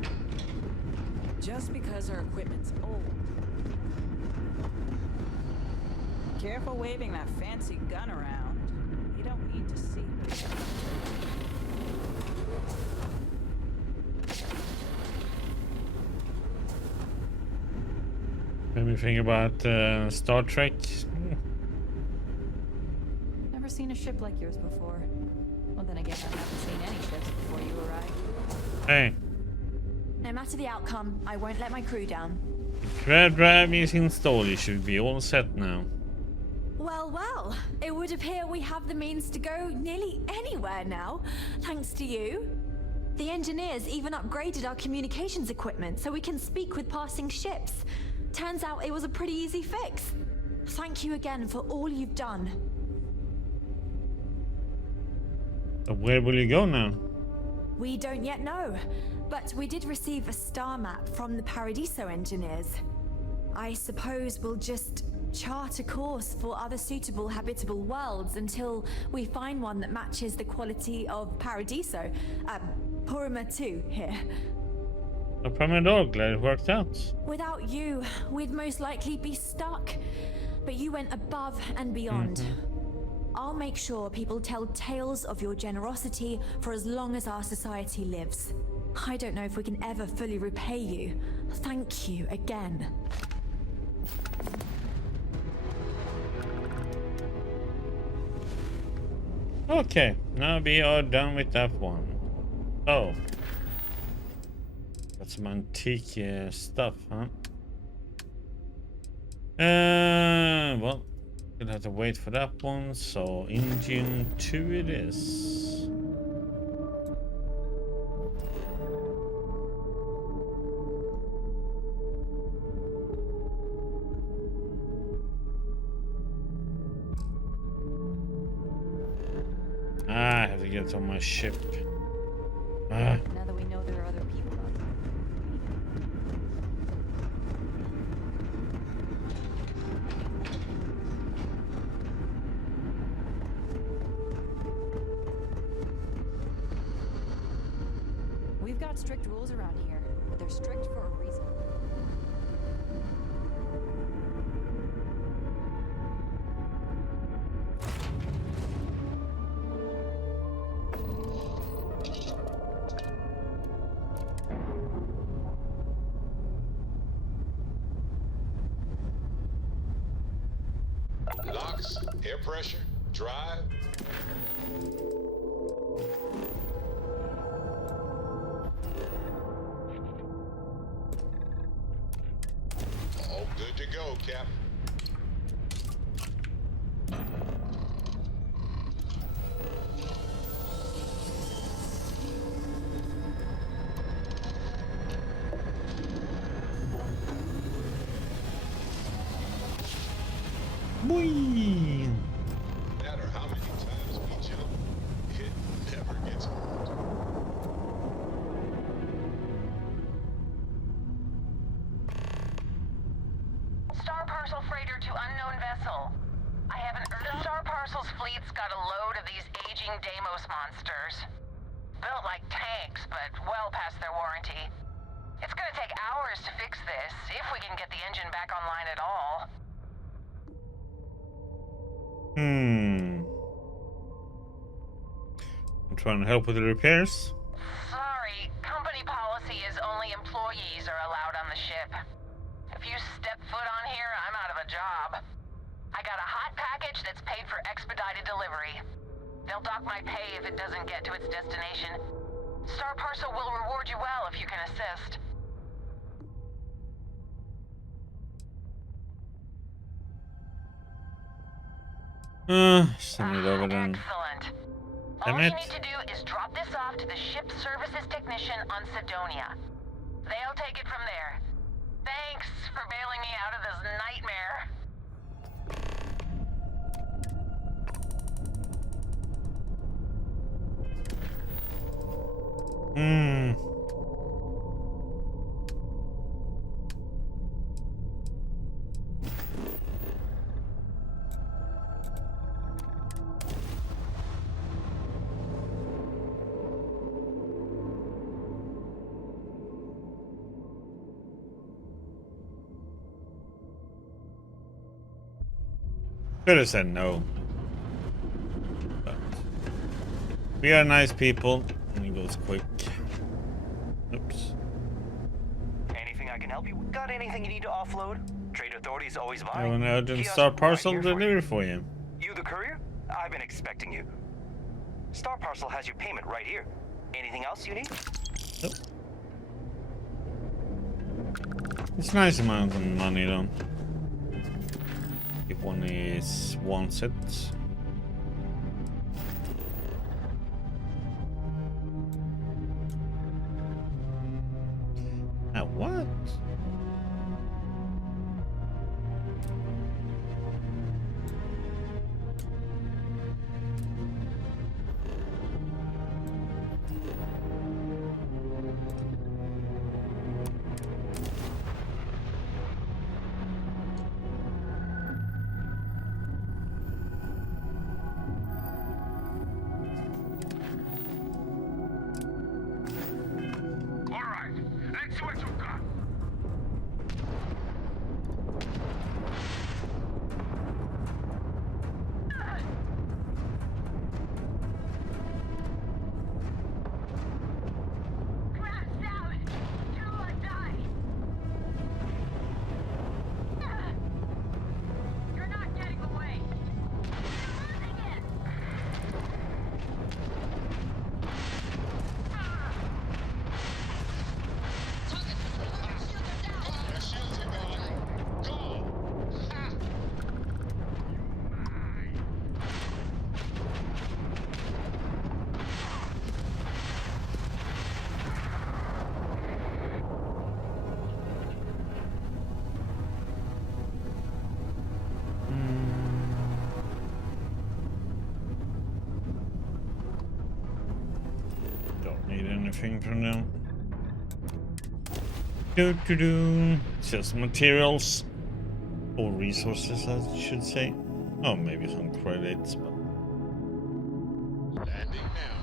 do. Just because our equipment's old. Careful waving that fancy gun around. You don't need to see. Made me think about Star Trek. Never seen a ship like yours before. Well, then again, I haven't seen any ships before you arrived. Hey, No matter the outcome, I won't let my crew down. Grad drive is installed. You should be all set now. Well, well, it would appear we have the means to go nearly anywhere now, thanks to you. The engineers even upgraded our communications equipment so we can speak with passing ships. Turns out it was a pretty easy fix. Thank you again for all you've done. Where will you go now? We don't yet know, but we did receive a star map from the Paradiso engineers. I suppose we'll just chart a course for other suitable habitable worlds until we find one that matches the quality of Paradiso. Purima 2 here. No problem at all. Glad it worked out. Without you, we'd most likely be stuck. But you went above and beyond. I'll make sure people tell tales of your generosity for as long as our society lives. I don't know if we can ever fully repay you. Thank you again. Okay, now we are done with that one. Oh. Got some antique stuff, huh? Well, gonna have to wait for that one, so engine 2 it is. I have to get on my ship. Now that we know there are other people out there. We've got strict rules around here, but they're strict for a reason. Locks, air pressure, drive. All good to go, Captain. Whee! No matter how many times we jump, it never gets old. Star Parcel freighter to unknown vessel. I have an Star Parcel's fleet's got a load of these aging Deimos monsters. Built like tanks, but well past their warranty. It's gonna take hours to fix this, if we can get the engine back online at all. I'm trying to help with the repairs. Sorry, company policy is only employees are allowed on the ship. If you step foot on here, I'm out of a job. I got a hot package that's paid for expedited delivery. They'll dock my pay if it doesn't get to its destination. Star Parcel will reward you well if you can assist. Send it over then. Excellent. Damn All you it. need to do is drop this off to the ship services technician on Sidonia. They'll take it from there. Thanks for bailing me out of this nightmare. Could have said no. But we are nice people, and he goes quick. Oops. Anything I can help you with? Got anything you need to offload? Trade authorities always I have buying. an urgent Kiosk Star right Parcel here for you. delivery for you. You the courier? I've been expecting you. Star Parcel has your payment right here. Anything else you need? Nope. It's nice amount of money though. If one wants it. What? Anything from them. Just materials or resources, I should say. Oh, maybe some credits, but Landing now.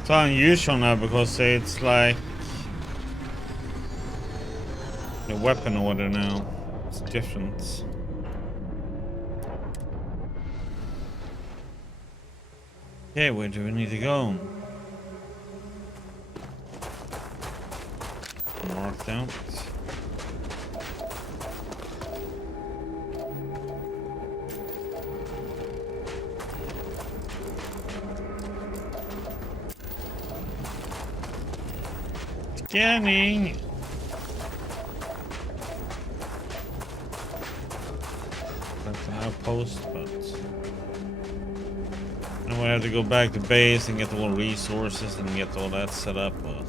it's unusual now because it's like the weapon order now. It's different. Okay, where do we need to go? Marked out. Scanning. That's an outpost, but now I have to go back to base and get all resources and get all that set up, but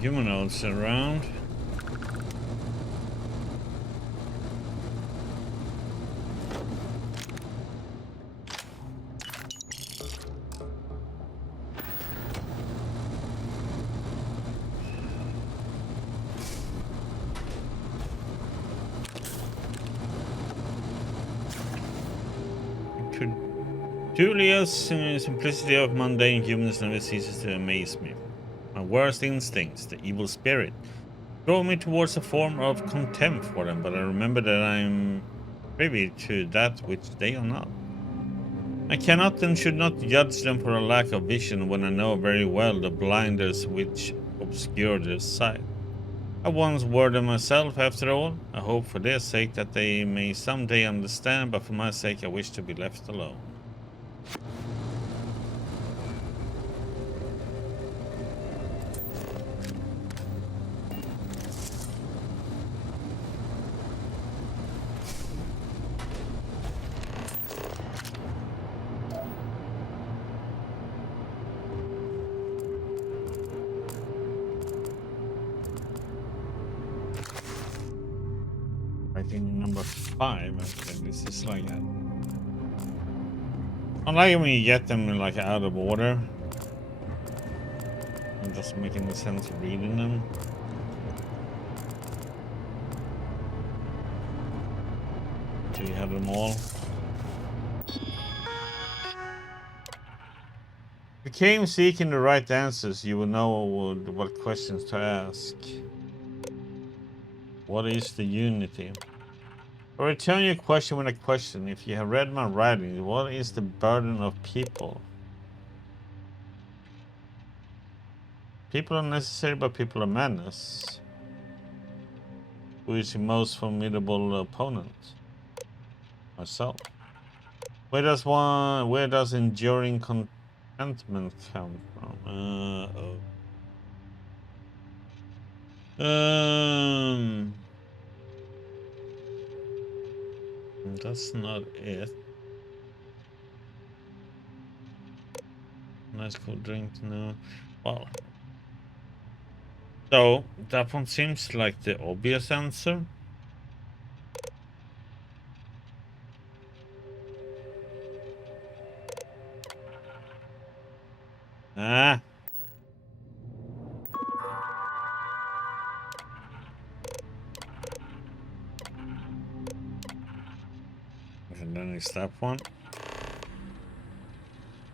humanoids around. Julia's simplicity of mundane humans never ceases to amaze me. My worst instincts, the evil spirit, drove me towards a form of contempt for them, but I remember that I'm privy to that which they are not. I cannot and should not judge them for a lack of vision when I know very well the blinders which obscure their sight. I once wore them myself, after all. I hope for their sake that they may someday understand, but for my sake I wish to be left alone. Writing number 5. Okay, this is like that. I like when you get them like out of order. It doesn't make any sense reading them. Do you have them all? If you came seeking the right answers, you will know what questions to ask. What is the unity? I return your question with a question. If you have read my writings, what is the burden of people? People are necessary, but people are madness. Who is the most formidable opponent? Myself. Where does enduring contentment come from? That's not it. Nice cool drink, no. Well, so that one seems like the obvious answer. Ah. And then it's that one.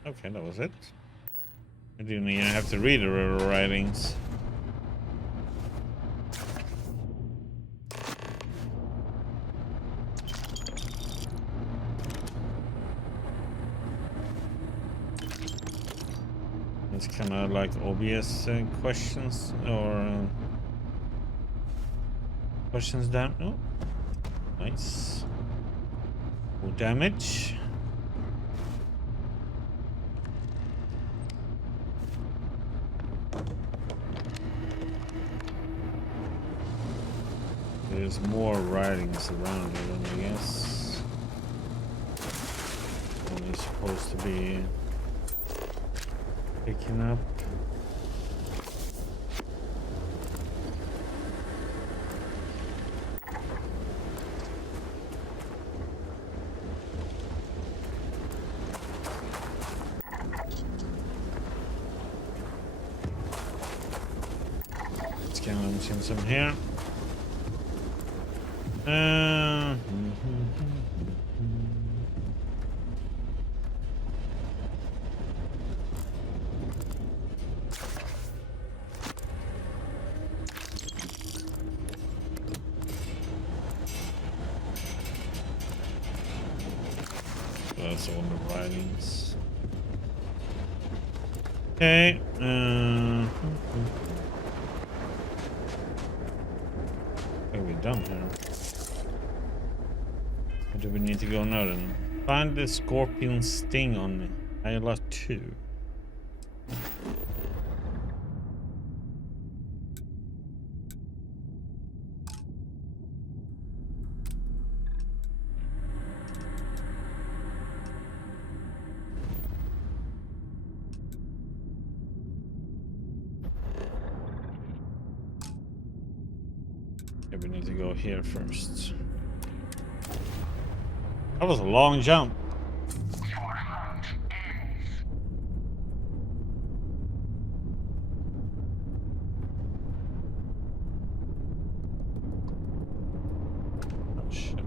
Okay, that was it. I didn't even have to read the writings. It's kind of like obvious questions or questions down. Oh, nice. Full damage. There's more writings around it, I guess. One is supposed to be picking up. Let's get some here. That's all the writings. Okay. Are we done here? Where do we need to go now then? Find the scorpion sting on Isla 2. We need to go here first. That was a long jump. Oh shit.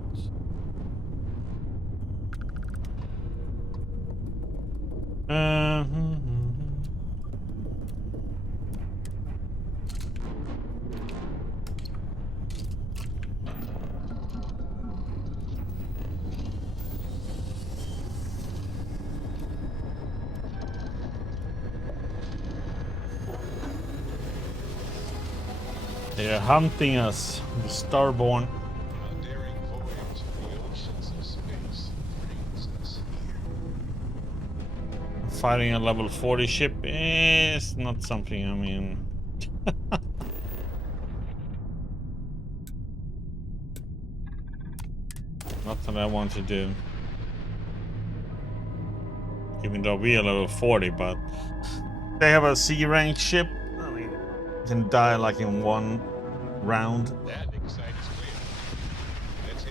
They're hunting us, the Starborn. Fighting a level 40 ship is not something, I mean... not that I want to do. Even though we are level 40, but... they have a C-rank ship. I mean, you can die like in one round. That excites clear. Let's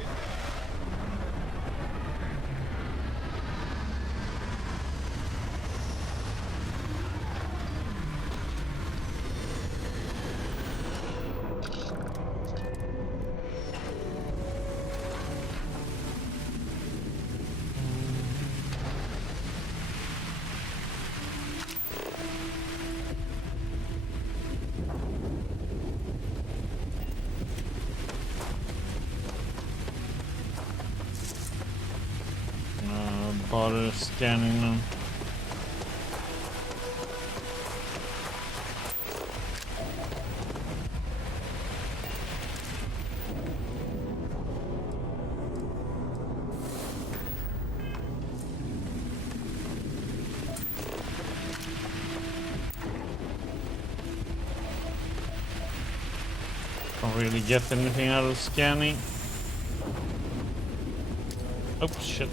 bother scanning them. Don't really get anything out of scanning. Oh shit.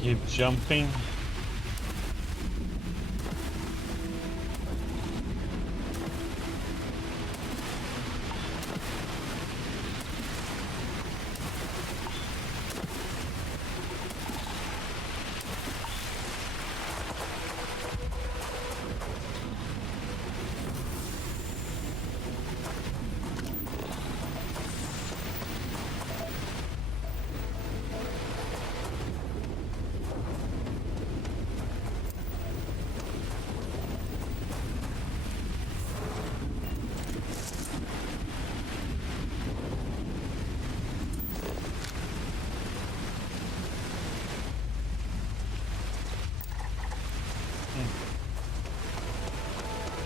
Keep jumping.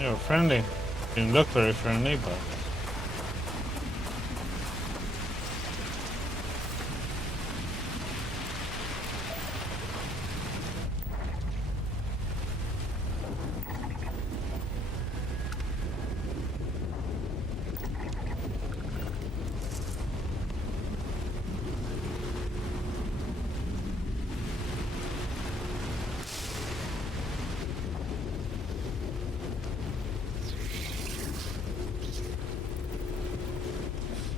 You're friendly. Didn't look very friendly, but...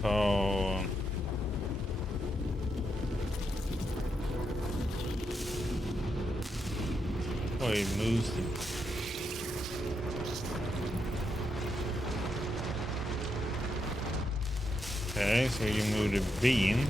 So... Oh, he moves them. Okay, so you move the beam.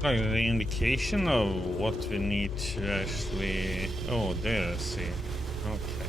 Like the indication of what we need to actually... Oh, there, I see. Okay.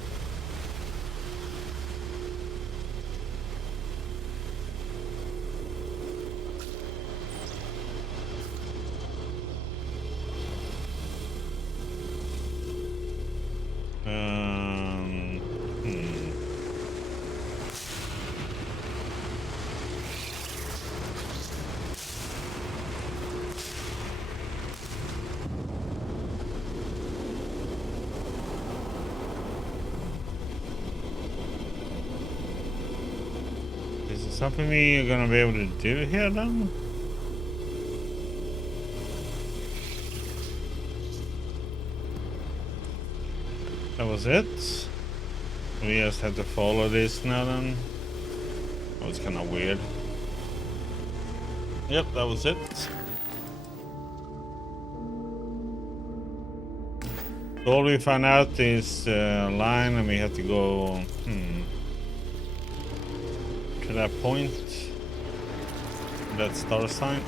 Is it something we're gonna be able to do here then? That was it? We just have to follow this now then? That was kinda weird. Yep, that was it. So all we found out is line and we have to go to that point, that star sign.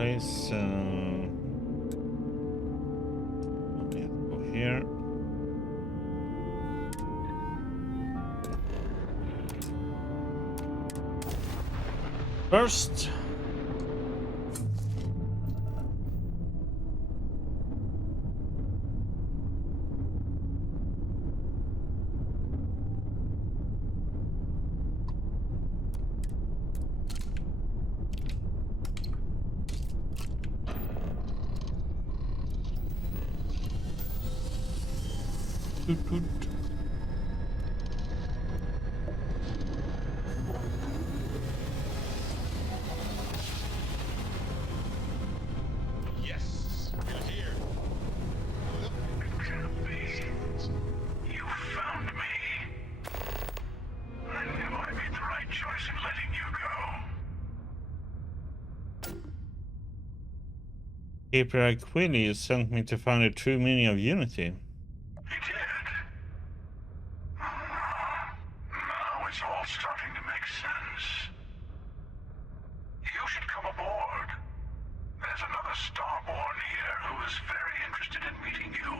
place. Let me go here. First. Yes, you're here. You found me. I knew I made the right choice in letting you go. April Aquili sent me to find the true meaning of unity. Now it's all starting to make sense. You should come aboard. There's another Starborn here who is very interested in meeting you.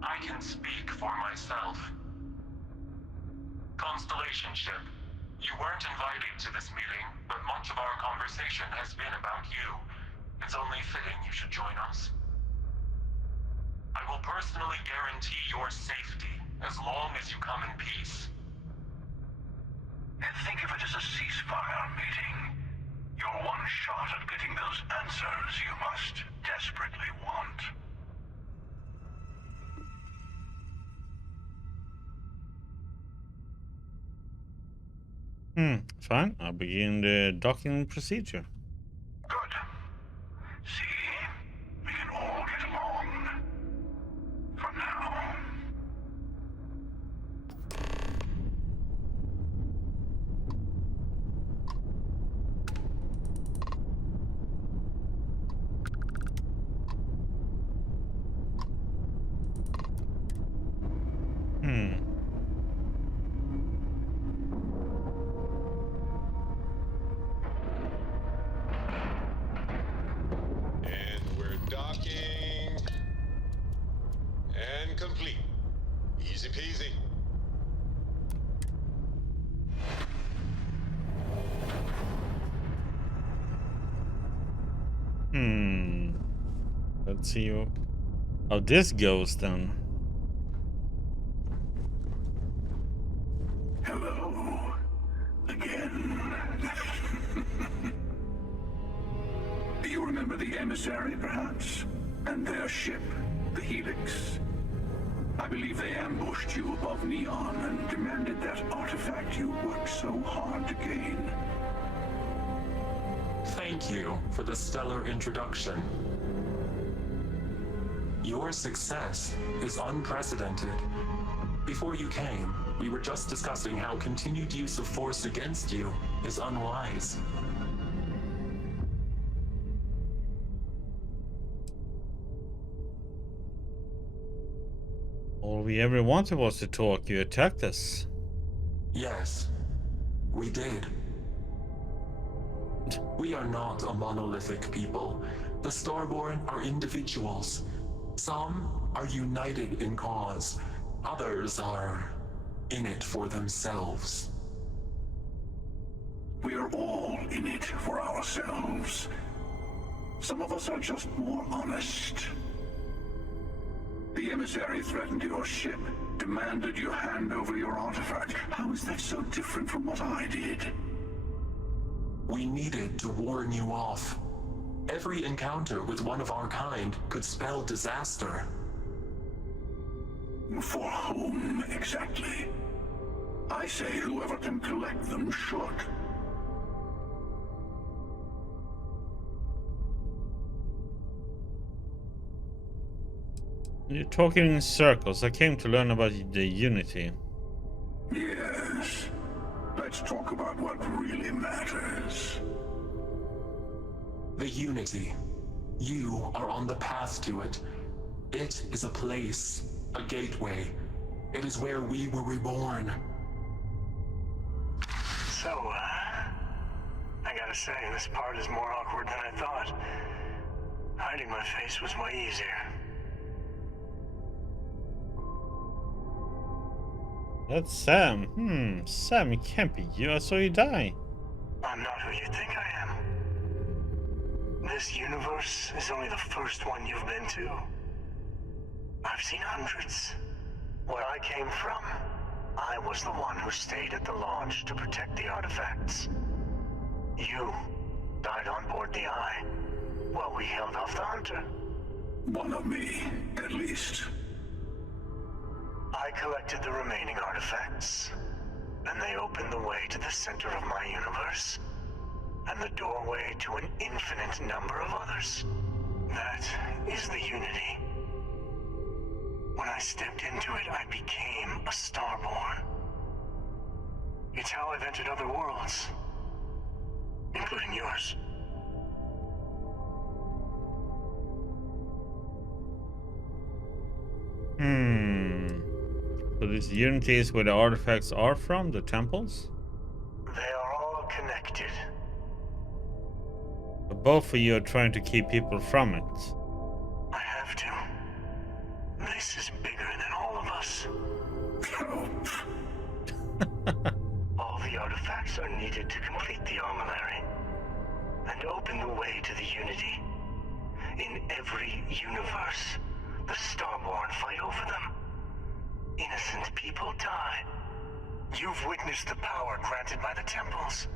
I can speak for myself. Constellation ship, you weren't invited to this meeting, but much of our conversation has been about you. It's only fitting you should join us. I will personally guarantee your safety as long as you come in peace. And think of it as a ceasefire meeting. Your one shot at getting those answers you must desperately want. Fine. I'll begin the docking procedure. Good. See? We can all get along. For now. And we're docking. And complete. Easy peasy. Let's see how this goes then. Hello. Again. Do you remember the emissary, perhaps? And their ship, the Helix? I believe they ambushed you above Neon and demanded that artifact you worked so hard to gain. Thank you for the stellar introduction. Your success is unprecedented. Before you came, we were just discussing how continued use of force against you is unwise. All we ever wanted was to talk. You attacked us. Yes, we did. We are not a monolithic people. The Starborn are individuals. Some are united in cause. Others are in it for themselves. We are all in it for ourselves. Some of us are just more honest. The emissary threatened your ship, demanded you hand over your artifact. How is that so different from what I did? We needed to warn you off. Every encounter with one of our kind could spell disaster. For whom, exactly? I say whoever can collect them should. You're talking in circles. I came to learn about the Unity. Yes. Let's talk about what really matters. The Unity. You are on the path to it. It is a place, a gateway. It is where we were reborn. So, I gotta say, this part is more awkward than I thought. Hiding my face was way easier. That's Sam. Sam, it can't be you. I saw you die. I'm not who you think I am. This universe is only the first one you've been to. I've seen hundreds. Where I came from, I was the one who stayed at the launch to protect the artifacts. You died on board the Eye, while we held off the Hunter. One of me, at least. I collected the remaining artifacts, and they opened the way to the center of my universe, and the doorway to an infinite number of others. That is the Unity. When I stepped into it, I became a Starborn. It's how I've entered other worlds, including yours. So this Unity is where the artifacts are from, the temples? They are all connected. But both of you are trying to keep people from it. I have to. This is bigger than all of us. All the artifacts are needed to complete the armillary and open the way to the Unity. In every universe, the Starborn fight over them. Innocent people die. You've witnessed the power granted by the temples,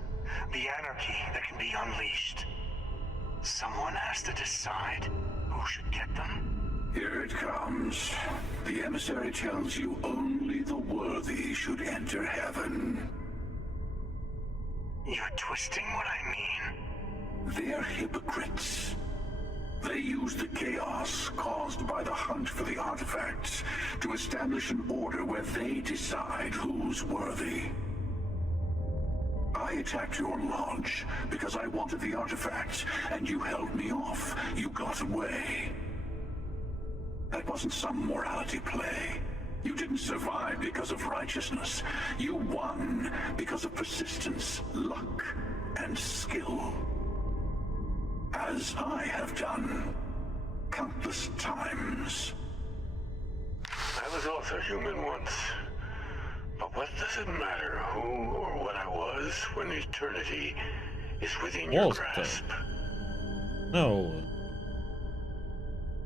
the anarchy that can be unleashed. Someone has to decide who should get them. Here it comes. The emissary tells you only the worthy should enter heaven. You're twisting what I mean. They're hypocrites. They use the chaos caused by the hunt for the artifacts to establish an order where they decide who's worthy. I attacked your launch because I wanted the artifacts, and you held me off. You got away. That wasn't some morality play. You didn't survive because of righteousness. You won because of persistence, luck, and skill. As I have done countless times. I was also human once. But what does it matter who or what I was when eternity is within your grasp? No.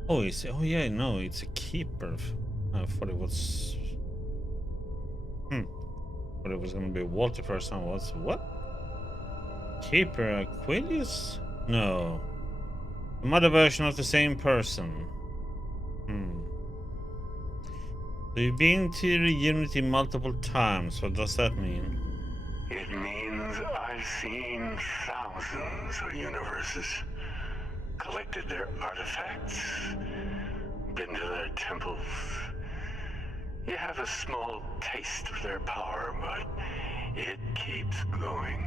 Oh, it's it's a keeper. I thought it was. But it was gonna be Walter first time. Was what? Keeper Aquilius? No. Another version of the same person. So you've been to the Unity multiple times. What does that mean? It means I've seen thousands of universes, collected their artifacts, been to their temples. You have a small taste of their power, but it keeps going.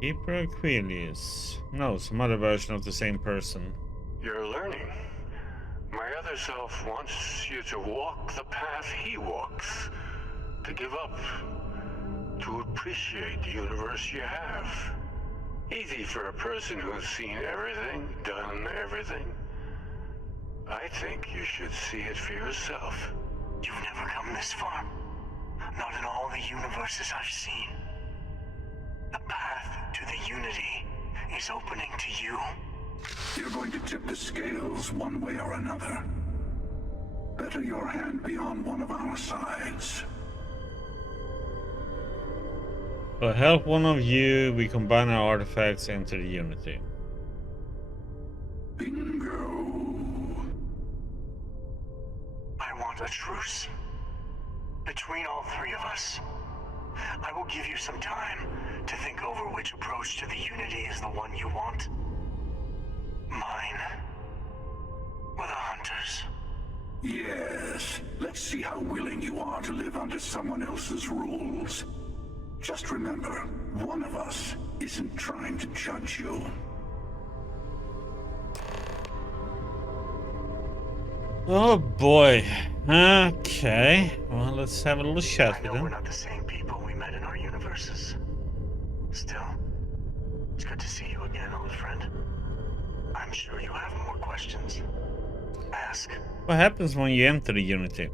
Keeper Aquilius. No, some other version of the same person. You're learning. My other self wants you to walk the path he walks. To give up. To appreciate the universe you have. Easy for a person who's seen everything, done everything. I think you should see it for yourself. You've never come this far. Not in all the universes I've seen. The path to the Unity is opening to you. You're going to tip the scales one way or another. Better your hand be on one of our sides. To help one of you, we combine our artifacts into the Unity. Bingo. I want a truce. Between all three of us. I will give you some time to think over which approach to the Unity is the one you want. Mine. Or the Hunters. Yes. Let's see how willing you are to live under someone else's rules. Just remember, one of us isn't trying to judge you. Oh boy. Okay. Well, let's have a little chat I with know we're him. not the same people we met in our universes. Still, it's good to see you again, old friend. I'm sure you have more questions. Ask. What happens when you enter the Unity?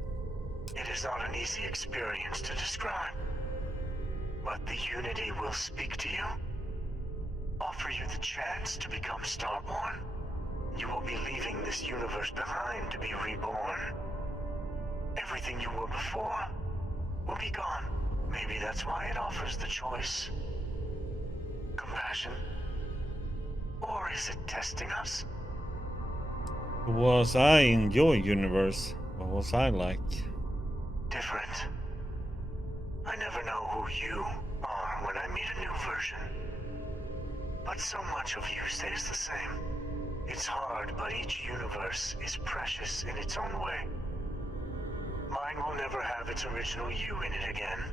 It is not an easy experience to describe. But the Unity will speak to you. Offer you the chance to become Starborn. You will be leaving this universe behind to be reborn. Everything you were before will be gone. Maybe that's why it offers the choice. Compassion? Or is it testing us? Was I in your universe? What was I like? Different. I never know who you are when I meet a new version. But so much of you stays the same. It's hard, but each universe is precious in its own way. Mine will never have its original you in it again.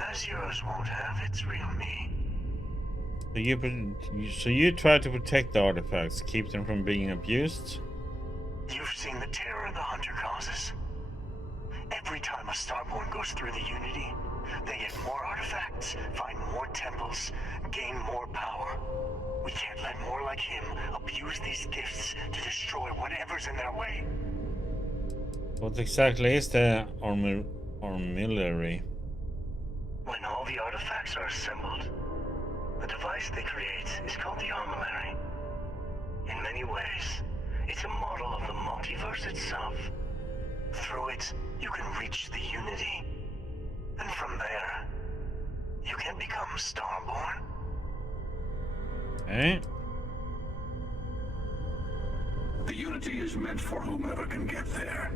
As yours won't have its real me. So you try to protect the artifacts, keep them from being abused? You've seen the terror the Hunter causes. Every time a Starborn goes through the Unity, they get more artifacts, find more temples, gain more power. We can't let more like him abuse these gifts to destroy whatever's in their way. What exactly is the armillary? When all the artifacts are assembled, the device they create is called the armillary. In many ways, it's a model of the multiverse itself. Through it, you can reach the Unity. And from there, you can become Starborn. Okay. The Unity is meant for whomever can get there.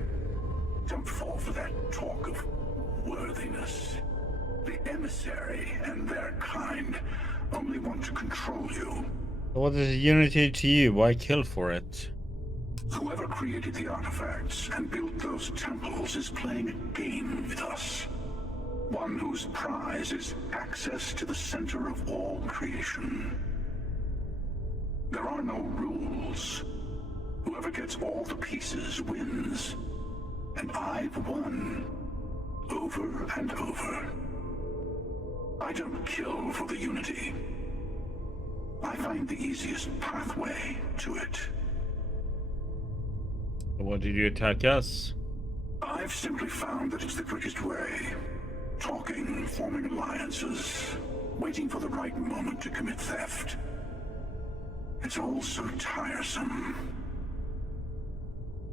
Don't fall for that talk of worthiness. The emissary and their kind only want to control you. What is Unity to you? Why kill for it? Whoever created the artifacts and built those temples is playing a game with us. One whose prize is access to the center of all creation. There are no rules. Whoever gets all the pieces wins. And I've won. Over and over. I don't kill for the Unity. I find the easiest pathway to it. What did you attack us? I've simply found that it's the quickest way. Talking, forming alliances, waiting for the right moment to commit theft. It's all so tiresome.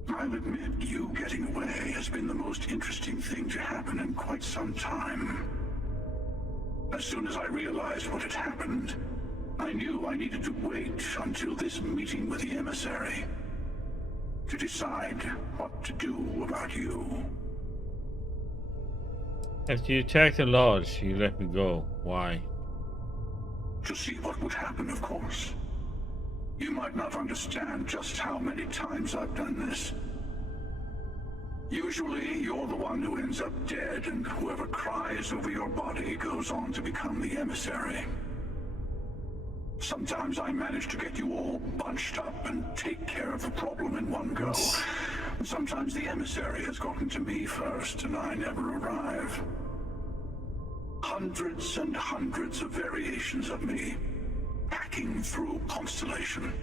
I'll admit, you getting away has been the most interesting thing to happen in quite some time. As soon as I realized what had happened, I knew I needed to wait until this meeting with the emissary to decide what to do about you. After you attacked the lodge, you let me go. Why? To see what would happen, of course. You might not understand just how many times I've done this. Usually, you're the one who ends up dead, and whoever cries over your body goes on to become the emissary. Sometimes I manage to get you all bunched up and take care of the problem in one go. Sometimes the emissary has gotten to me first, and I never arrive. Hundreds and hundreds of variations of me, hacking through Constellation.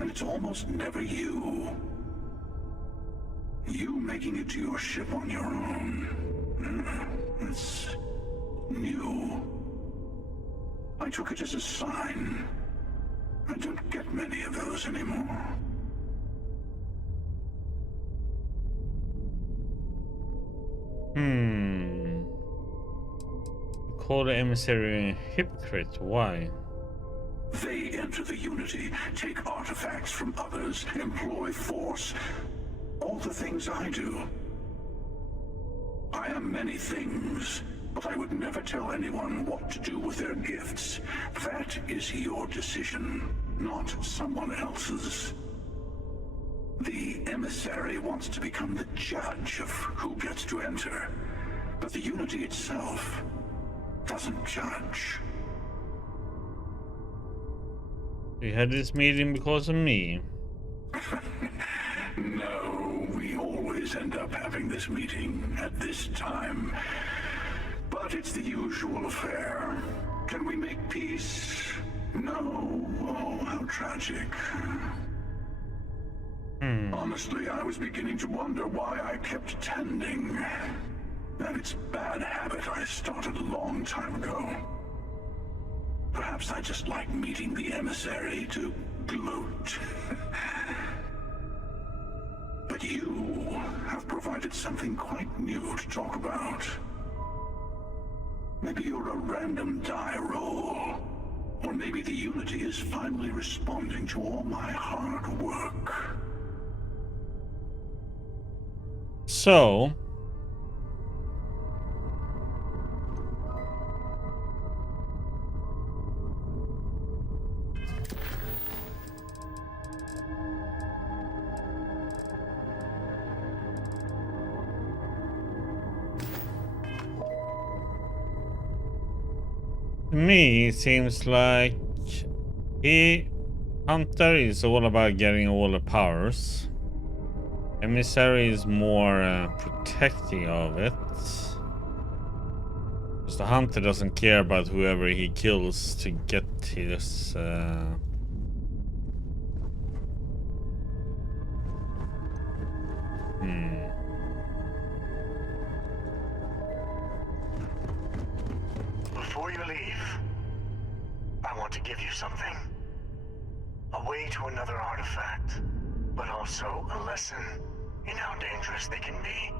And it's almost never you. You making it to your ship on your own. It's new. I took it as a sign. I don't get many of those anymore. Call the emissary a hypocrite. Why? They enter the Unity, take artifacts from others, employ force. All the things I do. I am many things, but I would never tell anyone what to do with their gifts. That is your decision, not someone else's. The emissary wants to become the judge of who gets to enter, but the Unity itself doesn't judge. We had this meeting because of me. No. always end up having this meeting at this time. But it's the usual affair. Can we make peace? No. Oh, how tragic. Honestly, I was beginning to wonder why I kept tending. And it's a bad habit I started a long time ago. Perhaps I just like meeting the emissary to gloat. But you have provided something quite new to talk about. Maybe you're a random die roll. Or maybe the Unity is finally responding to all my hard work. So... to me, it seems like Hunter is all about getting all the powers. Emissary is more protecting of it. Because the Hunter doesn't care about whoever he kills to get his... Before you leave, I want to give you something. A way to another artifact, but also a lesson in how dangerous they can be.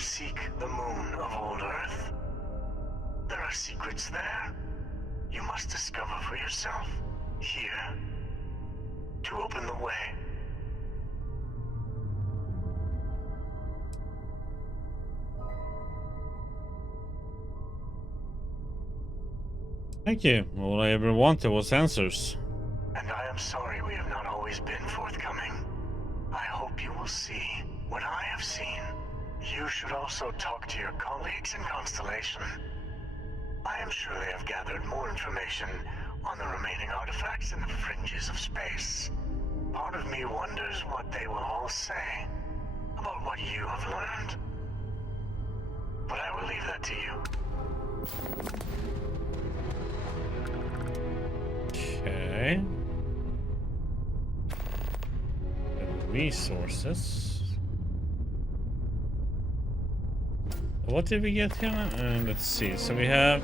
Seek the moon of old Earth. There are secrets there. You must discover for yourself here to open the way. Thank you. All I ever wanted was answers. And I am sorry we have not always been forthcoming. I hope you will see what I have seen. You should also talk to your colleagues in Constellation. I am sure they have gathered more information on the remaining artifacts in the fringes of space. Part of me wonders what they will all say about what you have learned. But I will leave that to you. Okay. Resources. What did we get here? Let's see. So we have...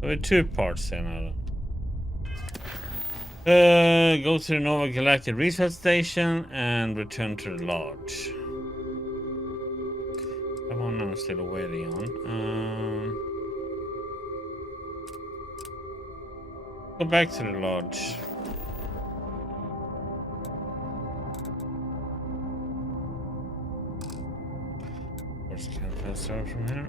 there are two parts here now. Go to the Nova Galactic Research Station and return to the lodge. That one I'm still waiting on. Go back to the lodge. Of course, I can't fast start from here.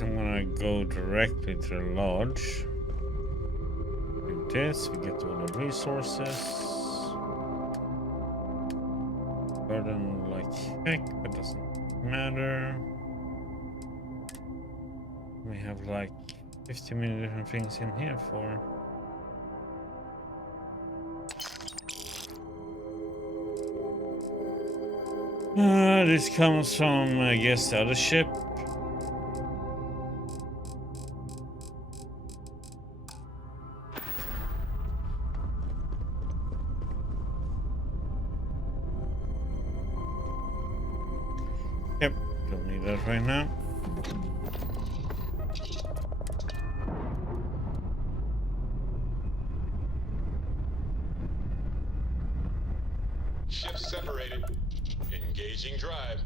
I'm gonna go directly to the lodge. Do this, we get all the resources. Burden like heck, but doesn't matter. We have like 50 million different things in here for. This comes from, I guess, the other ship. Yep, don't need that right now. Ships separated. Engaging drive.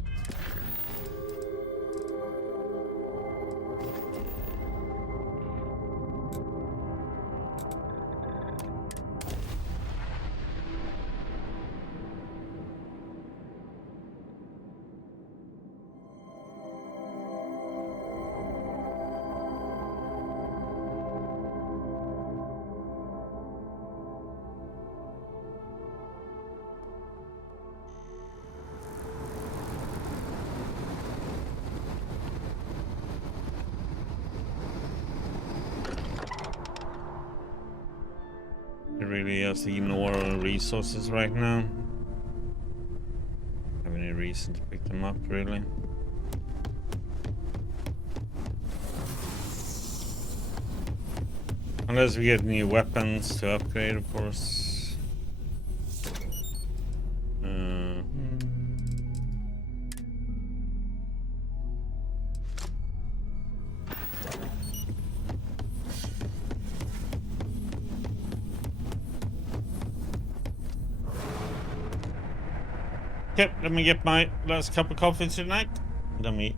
just ignore resources right now. Have any reason to pick them up, really? Unless we get new weapons to upgrade, of course. Okay, let me get my last cup of coffee tonight. Let me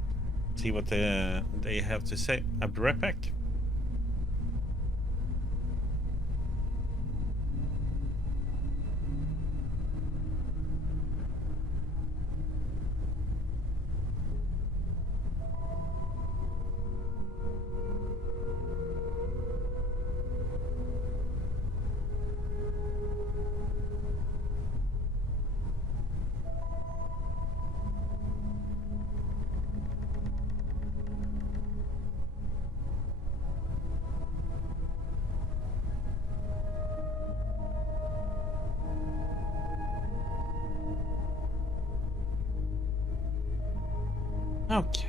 see what they have to say. I'll be right back. Okay.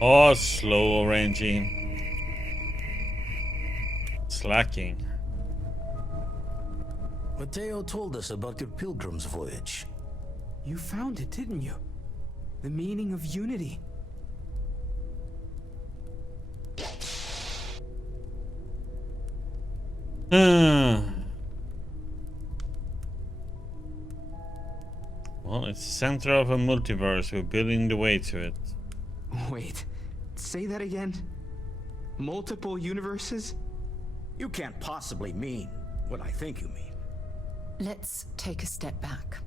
Oh, slow ranging. Slacking. Mateo told us about your pilgrim's voyage. You found it, didn't you? The meaning of unity. Well, it's the center of a multiverse. We're building the way to it. Wait, say that again? Multiple universes? You can't possibly mean what I think you mean. Let's take a step back.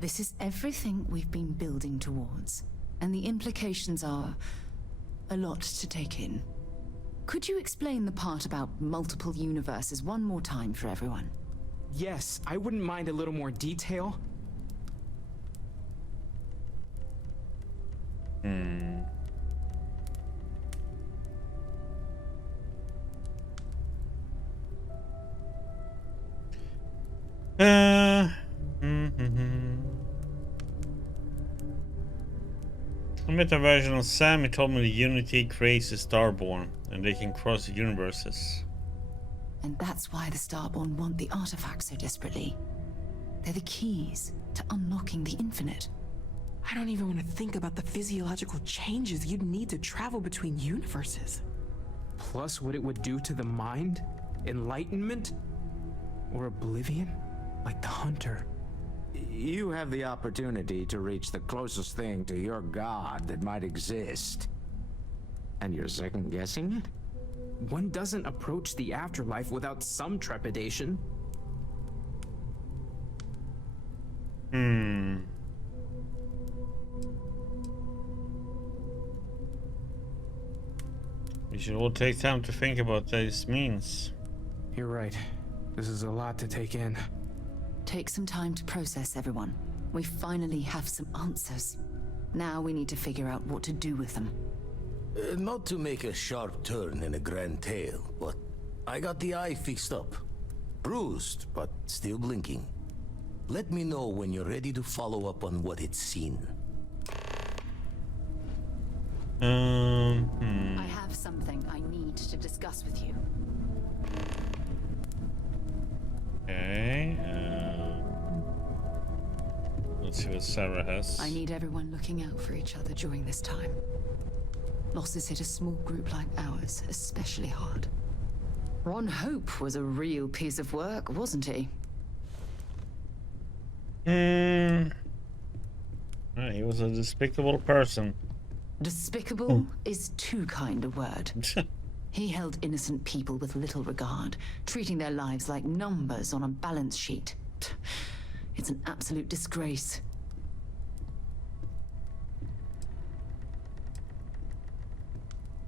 This is everything we've been building towards, and the implications are a lot to take in. Could you explain the part about multiple universes one more time for everyone? Yes, I wouldn't mind a little more detail. I met a version of Sam. He told me the Unity creates a Starborn, and they can cross universes. And that's why the Starborn want the artifacts so desperately. They're the keys to unlocking the infinite. I don't even want to think about the physiological changes you'd need to travel between universes. Plus what it would do to the mind? Enlightenment? Or oblivion? Like the Hunter. You have the opportunity to reach the closest thing to your god that might exist. And you're second-guessing it? One doesn't approach the afterlife without some trepidation. We should all take time to think about what this means. You're right. This is a lot to take in. Take some time to process, everyone. We finally have some answers. Now we need to figure out what to do with them. Not to make a sharp turn in a grand tale, but I got the eye fixed up. Bruised, but still blinking. Let me know when you're ready to follow up on what it's seen. I have something I need to discuss with you. Okay. Let's see what Sarah has. I need everyone looking out for each other during this time. Losses hit a small group like ours especially hard. Ron Hope was a real piece of work, wasn't he? He was a despicable person. Despicable is too kind a word. He held innocent people with little regard, treating their lives like numbers on a balance sheet. It's an absolute disgrace.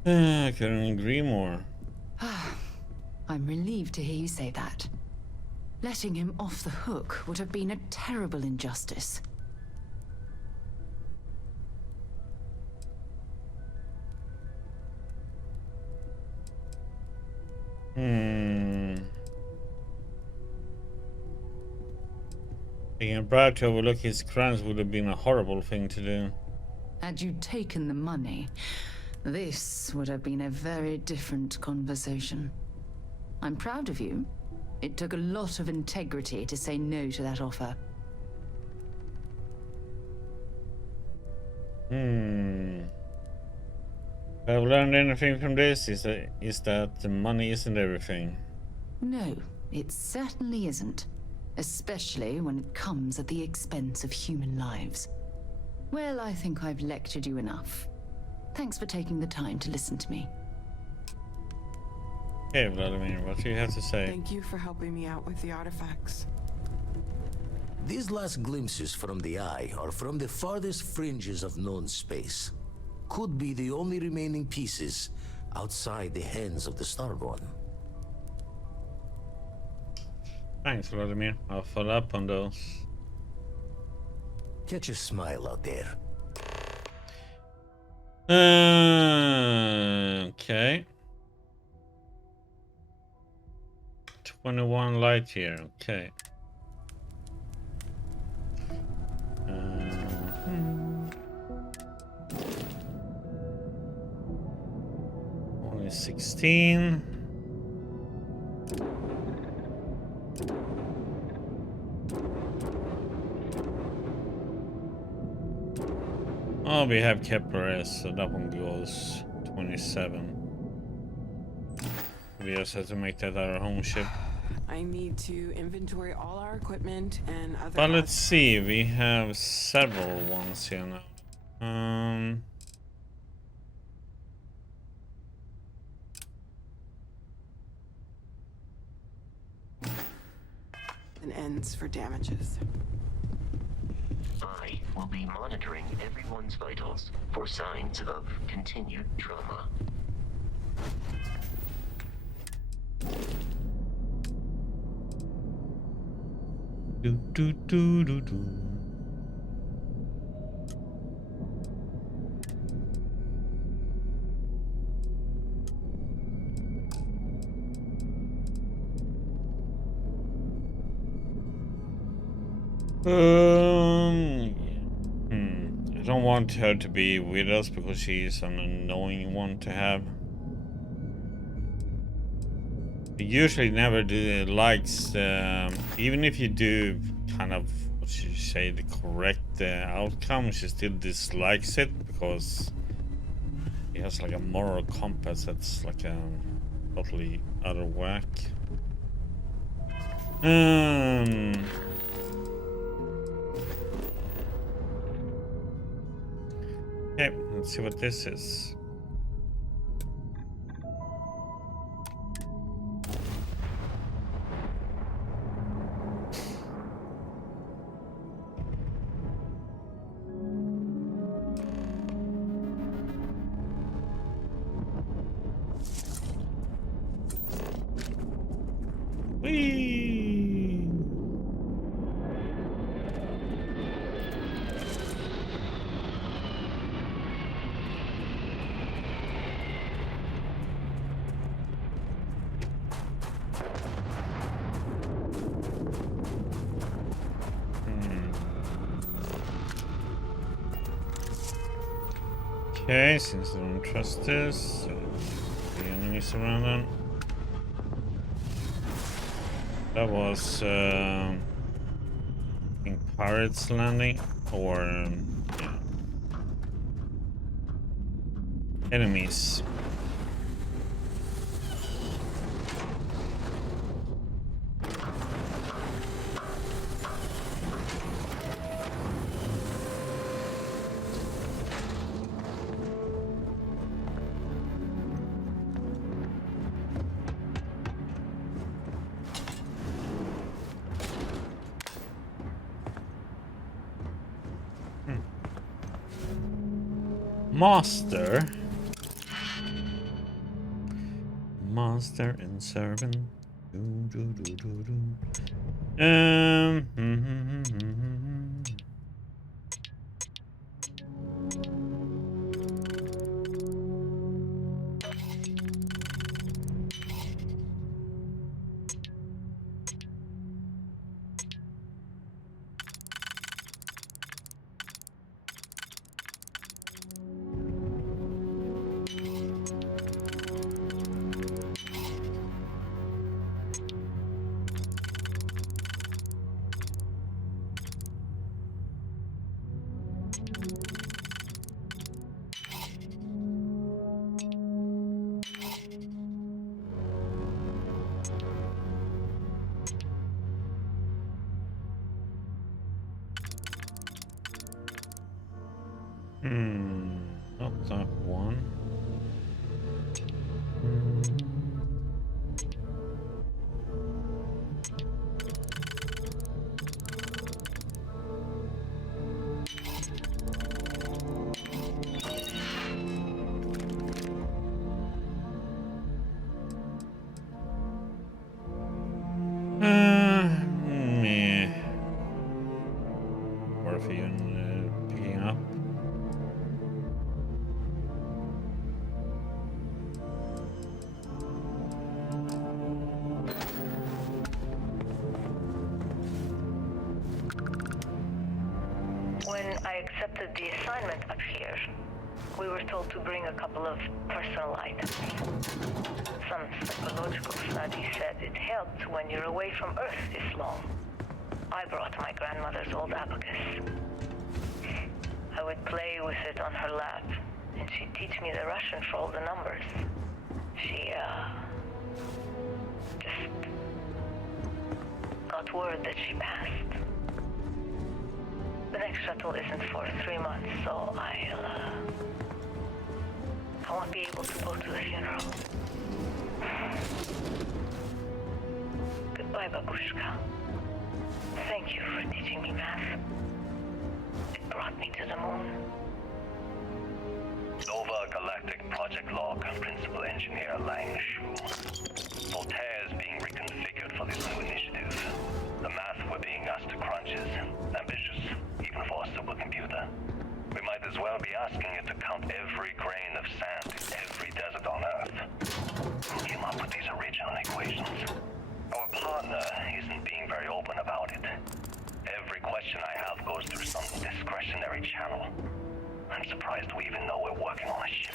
I couldn't agree more. I'm relieved to hear you say that. Letting him off the hook would have been a terrible injustice. Being a bribe to overlook his crimes would have been a horrible thing to do. Had you taken the money, this would have been a very different conversation. I'm proud of you. It took a lot of integrity to say no to that offer. If I've learned anything from this is that the money isn't everything. No, it certainly isn't. Especially when it comes at the expense of human lives. Well, I think I've lectured you enough. Thanks for taking the time to listen to me. Hey, Vladimir, what do you have to say? Thank you for helping me out with the artifacts. These last glimpses from the Eye are from the farthest fringes of known space. Could be the only remaining pieces outside the hands of the Starborn. Thanks, Vladimir. I'll follow up on those. Catch a smile out there. Okay. 21 light here. Okay. Only 16. Oh, we have Kepler S, so that one goes 27. We just have to make that our home ship. I need to inventory all our equipment and other... But let's see, we have several ones here now. And ends for damages. I will be monitoring everyone's vitals for signs of continued trauma. Do do do do do. I don't want her to be with us because she's an annoying one to have. We usually never do likes, even if you do kind of, what should you say, the correct outcome, she still dislikes it because he has like a moral compass that's like a totally out of whack. Okay, let's see what this is. Okay, since I don't trust this, the enemies around them. That was I think Pirates Landing or yeah. Enemies. Master and servant. Not that one. Meh. Worth even picking up. When I accepted the assignment up here, we were told to bring a couple of personal items. Some psychological study said it helped when you're away from Earth this long. I brought my grandmother's old abacus. I would play with it on her lap, and she'd teach me the Russian for all the numbers. She, just got word that she passed. The next shuttle isn't for 3 months, so I won't be able to go to the funeral. Goodbye, Babushka. Thank you for teaching me math. It brought me to the moon. Nova Galactic Project Log, Principal Engineer Lang Shu. Voltaire is being reconfigured for this new initiative. The math we're being asked to crunch is ambitious, even for a supercomputer. We might as well be asking it to count every grain of sand in every desert on Earth. Who came up with these original equations? Our partner isn't being very open about it. Every question I have goes through some discretionary channel. I'm surprised we even know we're working on a ship.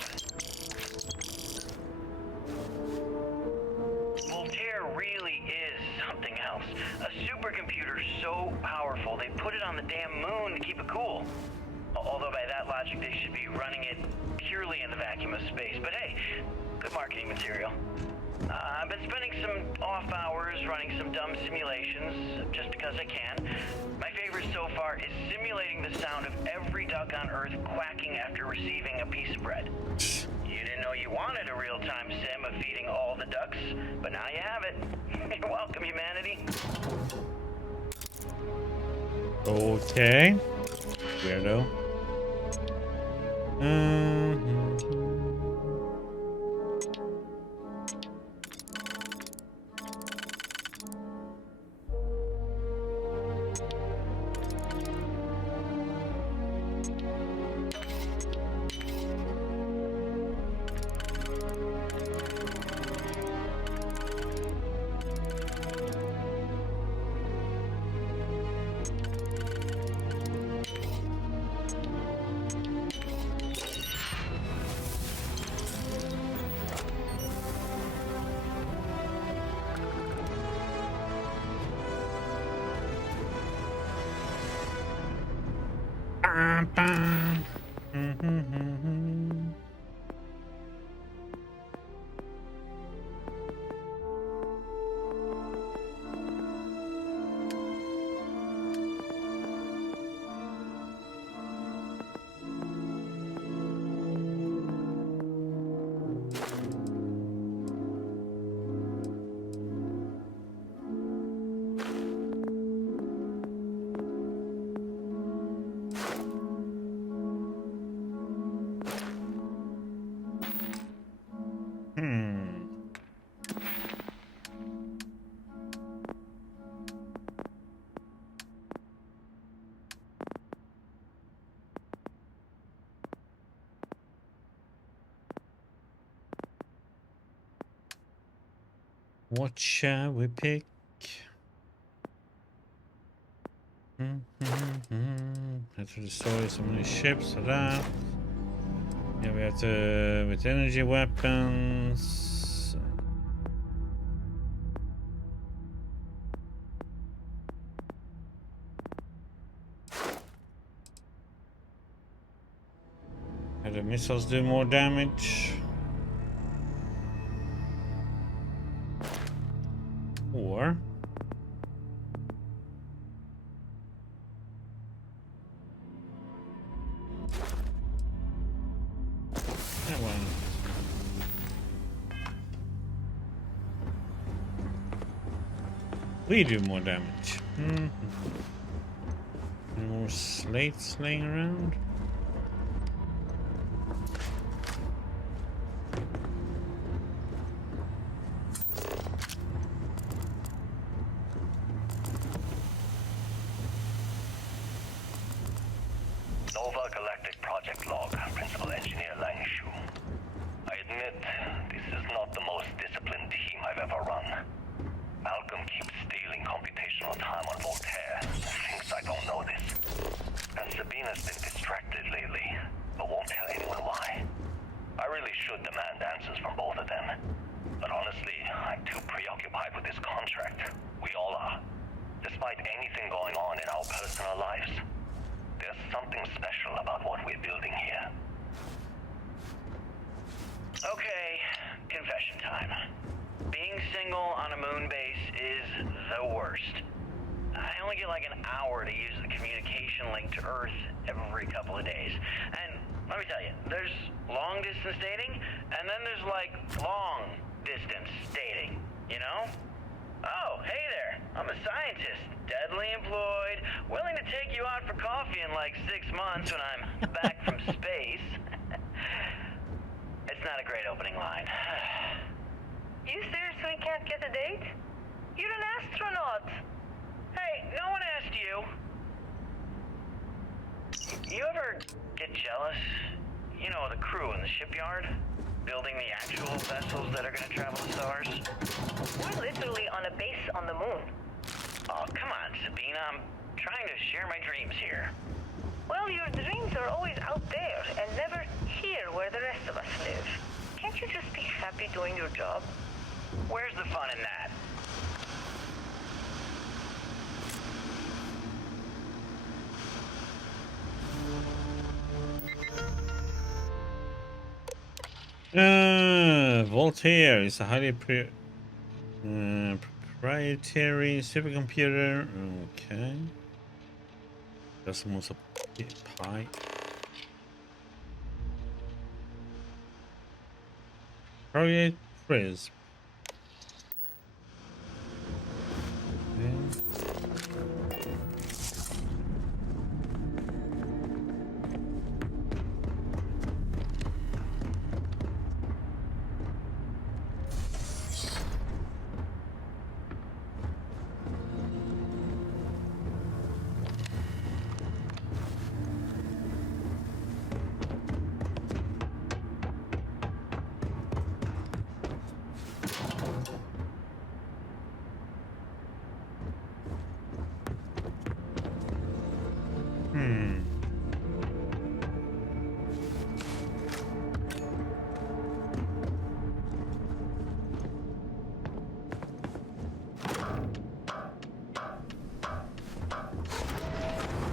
Voltaire really is something else. A supercomputer so powerful they put it on the damn moon to keep it cool. Although by that logic they should be running it purely in the vacuum of space. But hey, good marketing material. I've been spending some off hours running some dumb simulations, just because I can. My favorite so far is simulating the sound of every duck on Earth quacking after receiving a piece of bread. You didn't know you wanted a real-time sim of feeding all the ducks, but now you have it. You're welcome, humanity. Okay. Weirdo. What shall we pick? Have to destroy so many ships for that. Yeah, we have to with energy weapons. Have the missiles do more damage? Or that one. We do more damage. More slates laying around. Nova Galactic Project Log, Principal Engineer Langshu. I admit, this is not the most disciplined team I've ever run. Malcolm keeps stealing computational time on Voltaire and thinks I don't know this. And Sabina's been distracted lately, but won't tell anyone why. I really should demand answers from both of them. But honestly, I'm too preoccupied with this contract. We all are. Despite anything going on in our personal lives, there's something special about what we're building here. Okay, confession time. Being single on a moon base is the worst. I only get like an hour to use the communication link to Earth every couple of days. And let me tell you, there's long distance dating, and then there's like long distance dating, you know? Oh, hey there, I'm a scientist, deadly employed, willing to take you out for coffee in like 6 months when I'm back from space. It's not a great opening line. You seriously can't get a date? You're an astronaut. Hey, no one asked you. You ever get jealous? You know, the crew in the shipyard? Building the actual vessels that are gonna travel the stars? We're literally on a base on the moon. Oh, come on, Sabina. I'm trying to share my dreams here. Well, your dreams are always out there and never here where the rest of us live. Can't you just be happy doing your job? Where's the fun in that? Voltaire is a highly proprietary supercomputer. Okay. That's almost a pie. Project Frizz.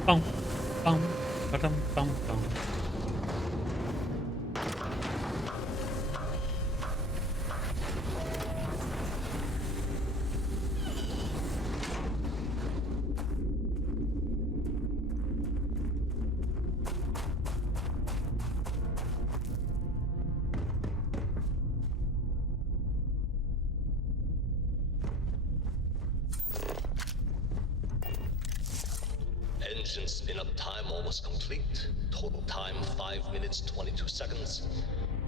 Bum, bum, ba-dum, bum, bum. Engine spin-up time almost complete. Total time 5 minutes 22 seconds.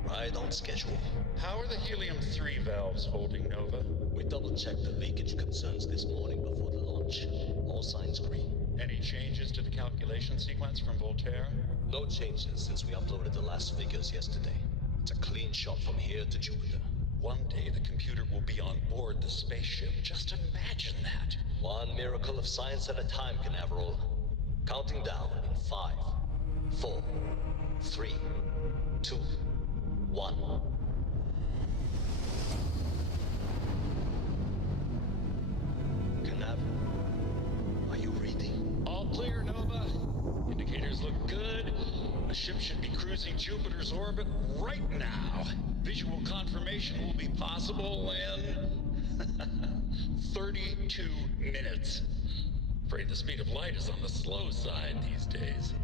Right on schedule. How are the helium-3 valves holding, Nova? We double-checked the leakage concerns this morning before the launch. All signs green. Any changes to the calculation sequence from Voltaire? No changes since we uploaded the last figures yesterday. It's a clean shot from here to Jupiter. One day the computer will be on board the spaceship. Just imagine that. One miracle of science at a time, Canaveral. Counting down in 5, 4, 3, 2, 1. Canaveral, are you reading? All clear, Nova. Indicators look good. The ship should be cruising Jupiter's orbit right now. Visual confirmation will be possible in 30 32 minutes. Afraid the speed of light is on the slow side these days.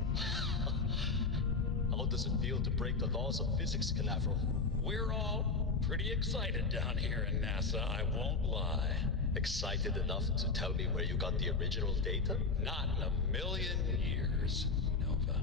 How does it feel to break the laws of physics, Canaveral? We're all pretty excited down here in NASA, I won't lie. Excited enough to tell me where you got the original data? Not in a million years, Nova.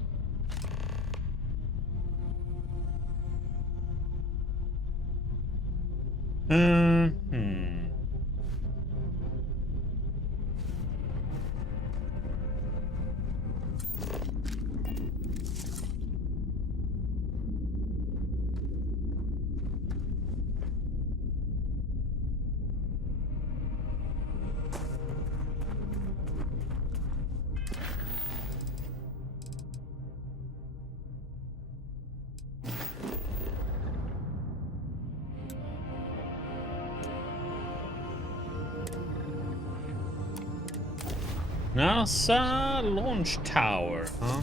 NASA launch tower, huh?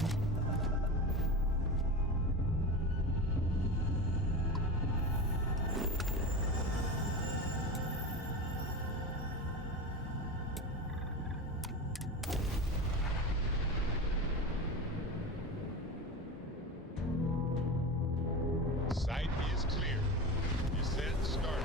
Sight is clear. Descent started.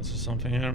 Is there something here?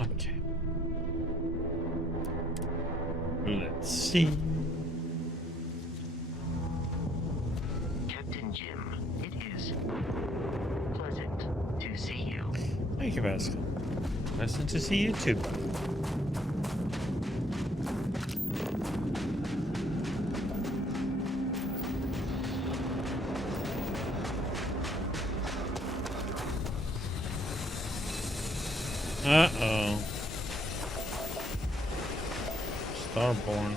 Okay. Let's see. Captain Jim, it is pleasant to see you. Thank you, Vasco. Pleasant to see you too, buddy. Uh-oh. Starborn.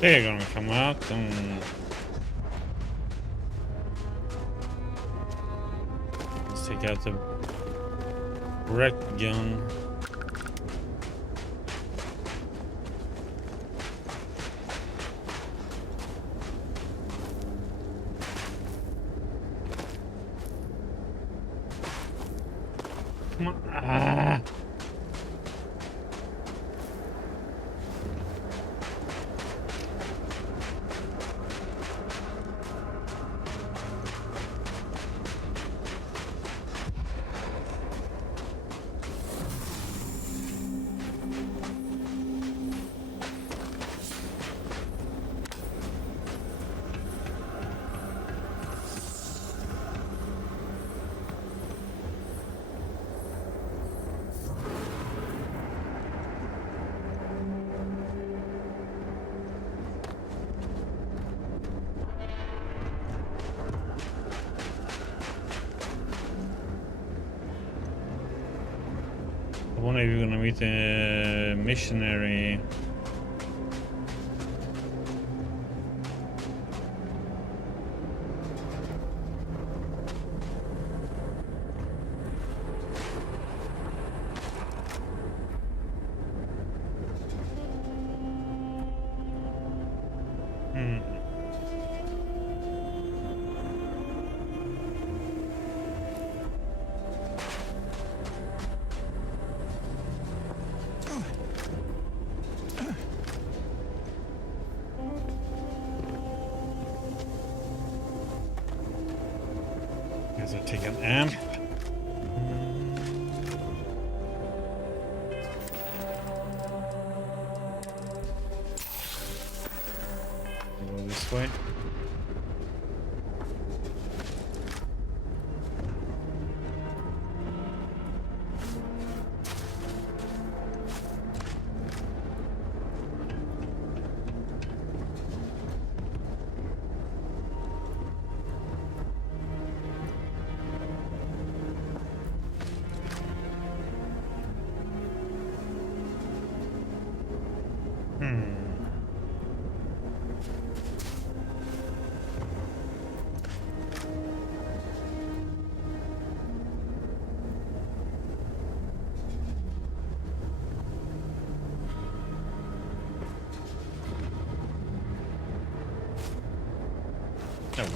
They're gonna come out and let's take out the wreck gun. Come on. Ah. I wonder if you're gonna meet a missionary. Guess I'll take an amp. Go this way.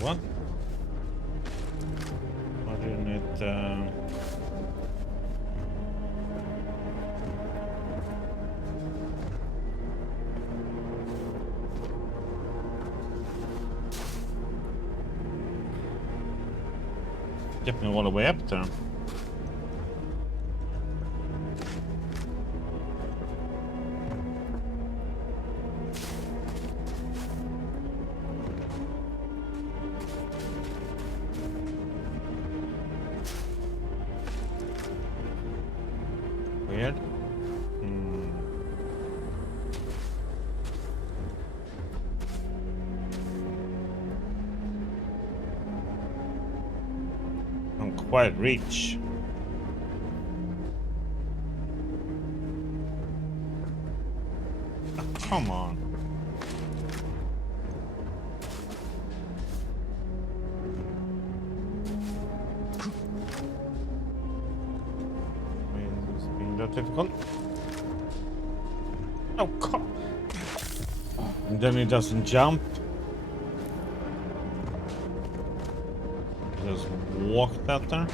What? Why didn't it, Get me all the way up there. Weird. Don't quite reach. Oh, come on. Difficult. Oh, come. And then he doesn't jump. Just walk that there.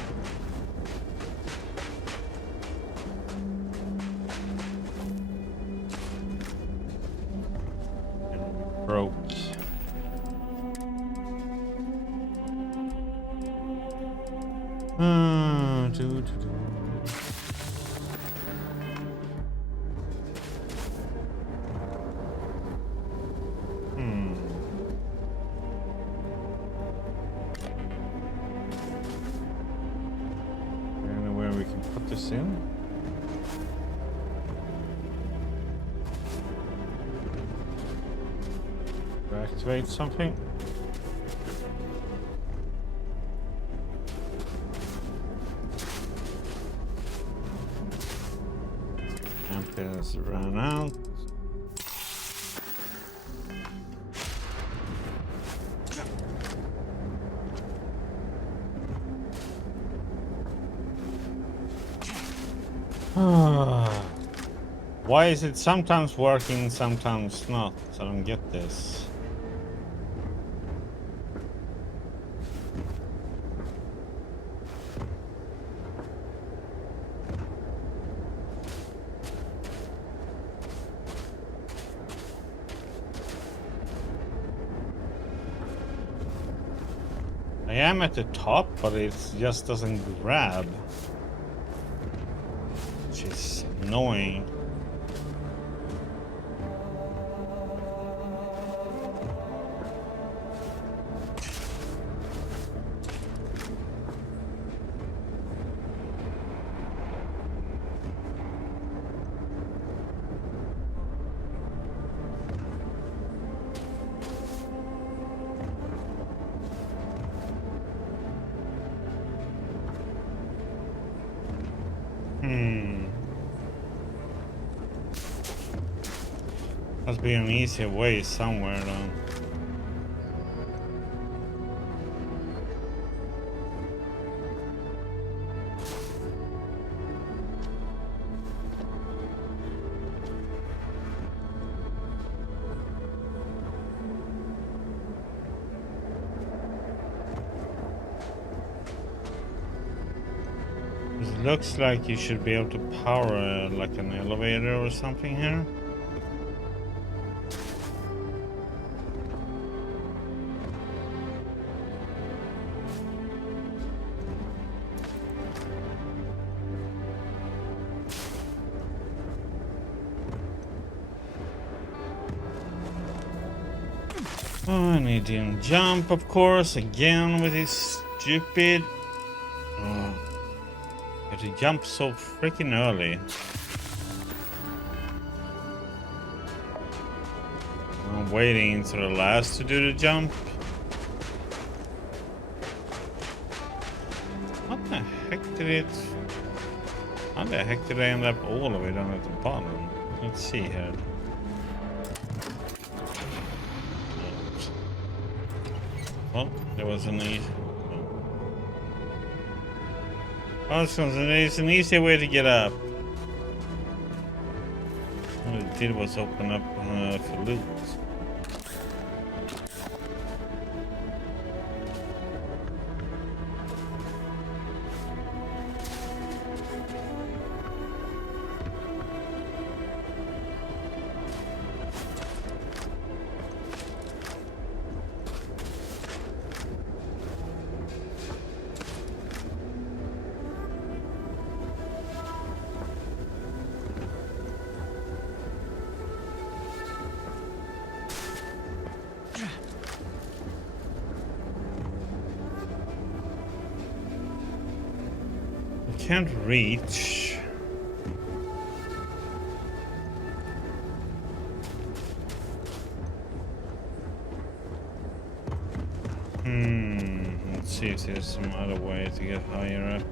Broke. Anywhere we can put this in. Activate something. Amp has run out. Why is it sometimes working, sometimes not? I don't get this. I am at the top, but it just doesn't grab. Which is annoying. Must be an easier way somewhere though. It looks like you should be able to power like an elevator or something here. Oh, and he didn't jump, of course, again with his stupid... Oh. Have to jump so freaking early. I'm waiting to the last to do the jump. What the heck did it... How the heck did I end up all the way down at the bottom? Let's see here. Oh, there was an easy... Oh, there's an easier way to get up. All it did was open up for loot. Can't reach. Let's see if there's some other way to get higher up.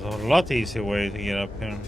There's a lot easier way to get up here.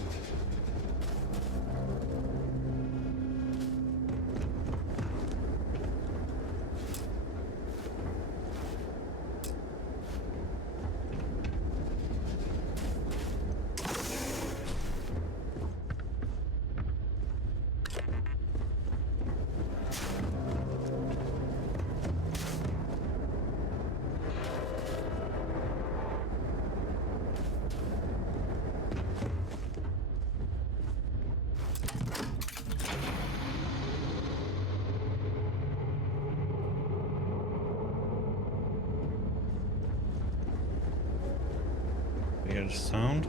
Weird sound.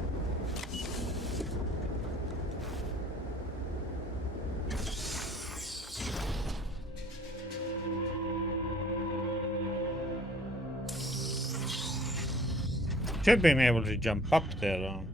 Should have been able to jump up there though.